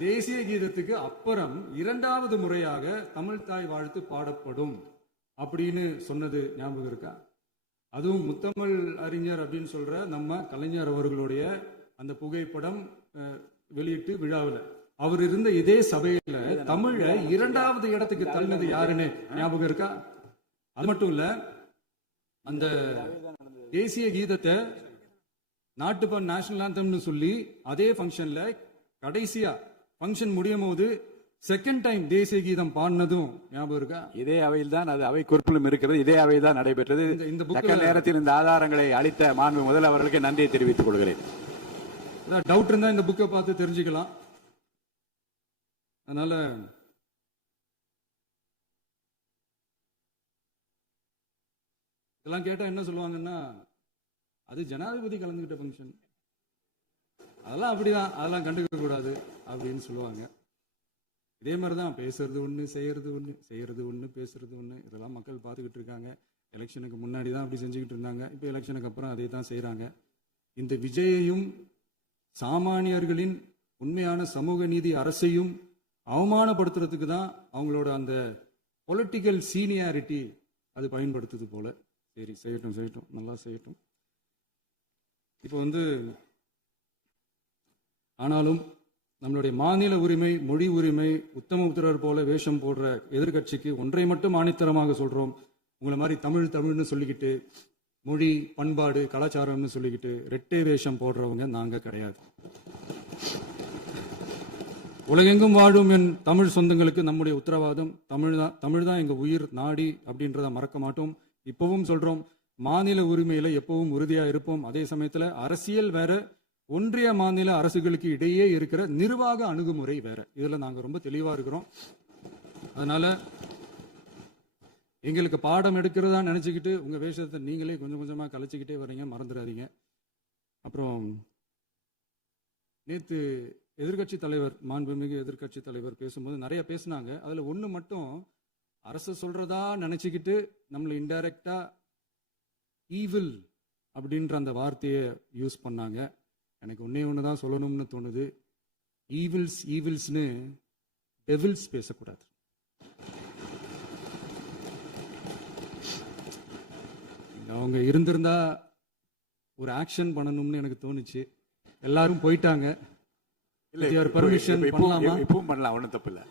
தேசிய கீதத்துக்கு அப்புறம் 2வது முறையாக தமிழ் தாய் வாழ்த்து பாடப்படும் அப்படின்னு சொன்னது ஞாபகம் இருக்கா? அதுவும் முத்தமிழ் அறிஞர் அப்படின்னு சொல்ற நம்ம கலைஞர் அவர்களுடைய அந்த புகைப்படம் வெளியிட்டு விழாவில் அவர் இருந்த இதே சபையில தமிழ 2வது இடத்துக்கு தள்ளினது யாருன்னு ஞாபகம் இருக்கா? அது மட்டும் இல்ல, அந்த தேசிய கீதத்தை நாட்டுப்பண் நேஷனல் ஆந்தம்னு சொல்லி அதே ஃபங்க்ஷன்ல கடைசியா ஃபங்க்ஷன் முடியும் போது செகண்ட் டைம் தேசிய கீதம் பாடினதும் ஞாபகம் இருக்கா? இதே அவையில் தான், அது அவை குறிப்பிலும் இருக்கிறது, இதே அவையில் தான் நடைபெற்றது. இந்த நேரத்தில் இந்த ஆதாரங்களை அளித்த மாண்பு முதல் அவர்களுக்கு நன்றியை தெரிவித்துக் கொள்கிறேன். டவுட் இருந்தா இந்த புக்கை பார்த்து தெரிஞ்சுக்கலாம். அதனால இதெல்லாம் கேட்டா என்ன சொல்லுவாங்கன்னா, அது ஜனாதிபதி கலந்துகிட்ட ஃபங்க்ஷன், அதெல்லாம் அப்படிதான், அதெல்லாம் கண்டுக்க கூடாது அப்படின்னு சொல்லுவாங்க. இதே மாதிரிதான் பேசுறது ஒண்ணு, செய்யறது ஒண்ணு, செய்யறது ஒண்ணு, பேசுறது ஒண்ணு. இதெல்லாம் மக்கள் பார்த்துக்கிட்டு இருக்காங்க. எலெக்ஷனுக்கு முன்னாடி தான் அப்படி செஞ்சுக்கிட்டு இருந்தாங்க. இப்போ எலெக்ஷனுக்கு அப்புறம் அதே தான் செய்யறாங்க. இந்த விஜயையும் சாமானியர்களின் உண்மையான சமூக நீதி அரசையும் அவமானப்படுத்துறதுக்கு தான் அவங்களோட அந்த பொலிட்டிக்கல் சீனியாரிட்டி அது பயன்படுத்துது போல. சரி, செய்யட்டும் செய்யட்டும், நல்லா செய்யட்டும். இப்போ ஆனாலும் நம்மளுடைய மாநில உரிமை, மொழி உரிமை, உத்தமபுத்திரர் போல வேஷம் போடுற எதிர்கட்சிக்கு ஒன்றை மட்டும் ஆணித்தரமாக சொல்றோம். உங்களை மாதிரி தமிழ் தமிழ்னு சொல்லிக்கிட்டு, மொழி, பண்பாடு, கலாச்சாரம்னு சொல்லிக்கிட்டு ரெட்டை வேஷம் போடுறவங்க நாங்க கிடையாது. உலகெங்கும் வாழும் என் தமிழ் சொந்தங்களுக்கு நம்முடைய உத்தரவாதம் தமிழ் தான் எங்க உயிர் நாடி அப்படின்றத மறக்க மாட்டோம். இப்பவும் சொல்றோம், மாநில உரிமையில எப்பவும் உறுதியா இருப்போம். அதே சமயத்துல அரசியல் வேற, ஒன்றிய மாநில அரசுகளுக்கு இடையே இருக்கிற நிர்வாக அணுகுமுறை வேற. இதுல நாங்க ரொம்ப தெளிவா இருக்கிறோம். அதனால எங்களுக்கு பாடம் எடுக்கிறதா நினைச்சுக்கிட்டு உங்க வேஷத்தை நீங்களே கொஞ்சம் கொஞ்சமா கலைச்சிக்கிட்டே வர்றீங்க, மறந்துடாதீங்க. அப்புறம் நேத்து எதிர்கட்சி தலைவர், மாண்புமிகு எதிர்கட்சி தலைவர் பேசும்போது நிறைய பேசினாங்க. அதுல ஒண்ணு மட்டும் அரசு சொல்றதா நினைச்சுக்கிட்டு நம்மளை இன்டைரக்டா ஈவில் அப்படின்ற அந்த வார்த்தையை யூஸ் பண்ணாங்க. எனக்கு ஒன்னே ஒண்ணுதான் சொல்லணும்னு தோணுது. ஈவில்ஸ்னு டெவில்ஸ் பேசக்கூடாது. அவங்க இருந்திருந்தா ஒரு ஆக்ஷன் பண்ணணும்னு எனக்கு தோணுச்சு. எல்லாரும் போயிட்டாங்க. பர்மிஷன் பண்ணலாமா? இப்பவும் பண்ணலாம், ஒன்றும் தப்பு இல்லை.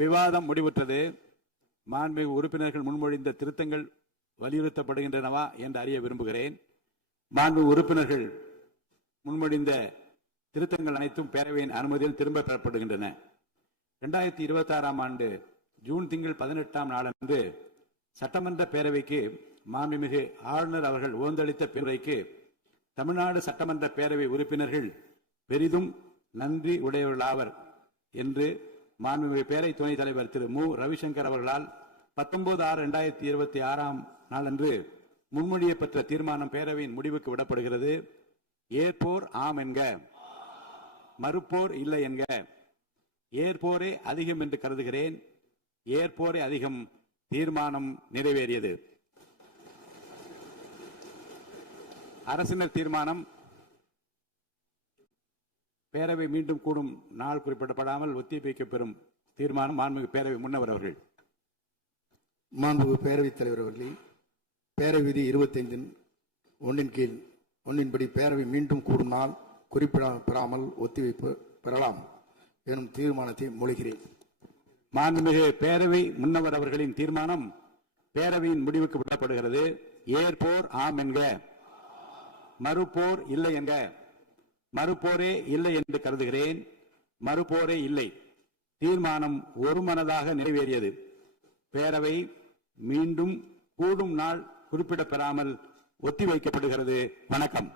விவாதம் முடிவுற்றது. மாண்புமிகு உறுப்பினர்கள் முன்மொழிந்த திருத்தங்கள் வலியுறுத்தப்படுகின்றனவா என்று அறிய விரும்புகிறேன். மாண்புமிகு உறுப்பினர்கள் முன்மொழிந்த திருத்தங்கள் அனைத்தும் பேரவையின் அனுமதியில் திரும்ப பெறப்படுகின்றன. 2026 ஆண்டு ஜூன் திங்கள் 18ஆம் நாளன்று சட்டமன்ற பேரவைக்கு மாண்புமிகு ஆளுநர் அவர்கள் ஓந்தளித்த பேரவைக்கு தமிழ்நாடு சட்டமன்ற பேரவை உறுப்பினர்கள் பெரிதும் நன்றி உடையவர்களாவர் என்று மாண்புமிகு பேரவை துணைத் தலைவர் திரு மு ரவிசங்கர் அவர்களால் 19/6/2026 நாளன்று முன்மொழியப்பட்ட தீர்மானம் பேரவையின் முடிவுக்கு விடப்படுகிறது. ஏற்போர் ஆம் என்க, மறுப்போர் இல்லை என்க. ஏற்போரே அதிகம் என்று கருதுகிறேன். ஏற்போரே அதிகம். தீர்மானம் நிறைவேறியது. அரசினர் தீர்மானம். பேரவை மீண்டும் கூடும் நாள் குறிப்பிடப்படாமல் ஒத்திவைக்கப்பெறும் தீர்மானம். மாண்புமிகு பேரவை முன்னவர் அவர்கள். மாண்புமிகு பேரவைத் தலைவர் அவர்களே, பேரவை விதி 25 கீழ் 1 பேரவை மீண்டும் கூடும் நாள் குறிப்பிடப்பெறாமல் ஒத்திவைப்பு பெறலாம் எனும் தீர்மானத்தை மொழிகிறேன். மாண்புமிகு பேரவை முன்னவர் அவர்களின் தீர்மானம் பேரவையின் முடிவுக்கு விடப்படுகிறது. ஏற்போர் ஆம் என்க, மறுப்போர் இல்லை என்க. மறுப்போரே இல்லை என்று கருதுகிறேன். மறுப்போரே இல்லை. தீர்மானம் ஒருமனதாக நிறைவேறியது. பேரவை மீண்டும் கூடும் நாள் குறிப்பிடப்பெறாமல் ஒத்திவைக்கப்படுகிறது. வணக்கம்.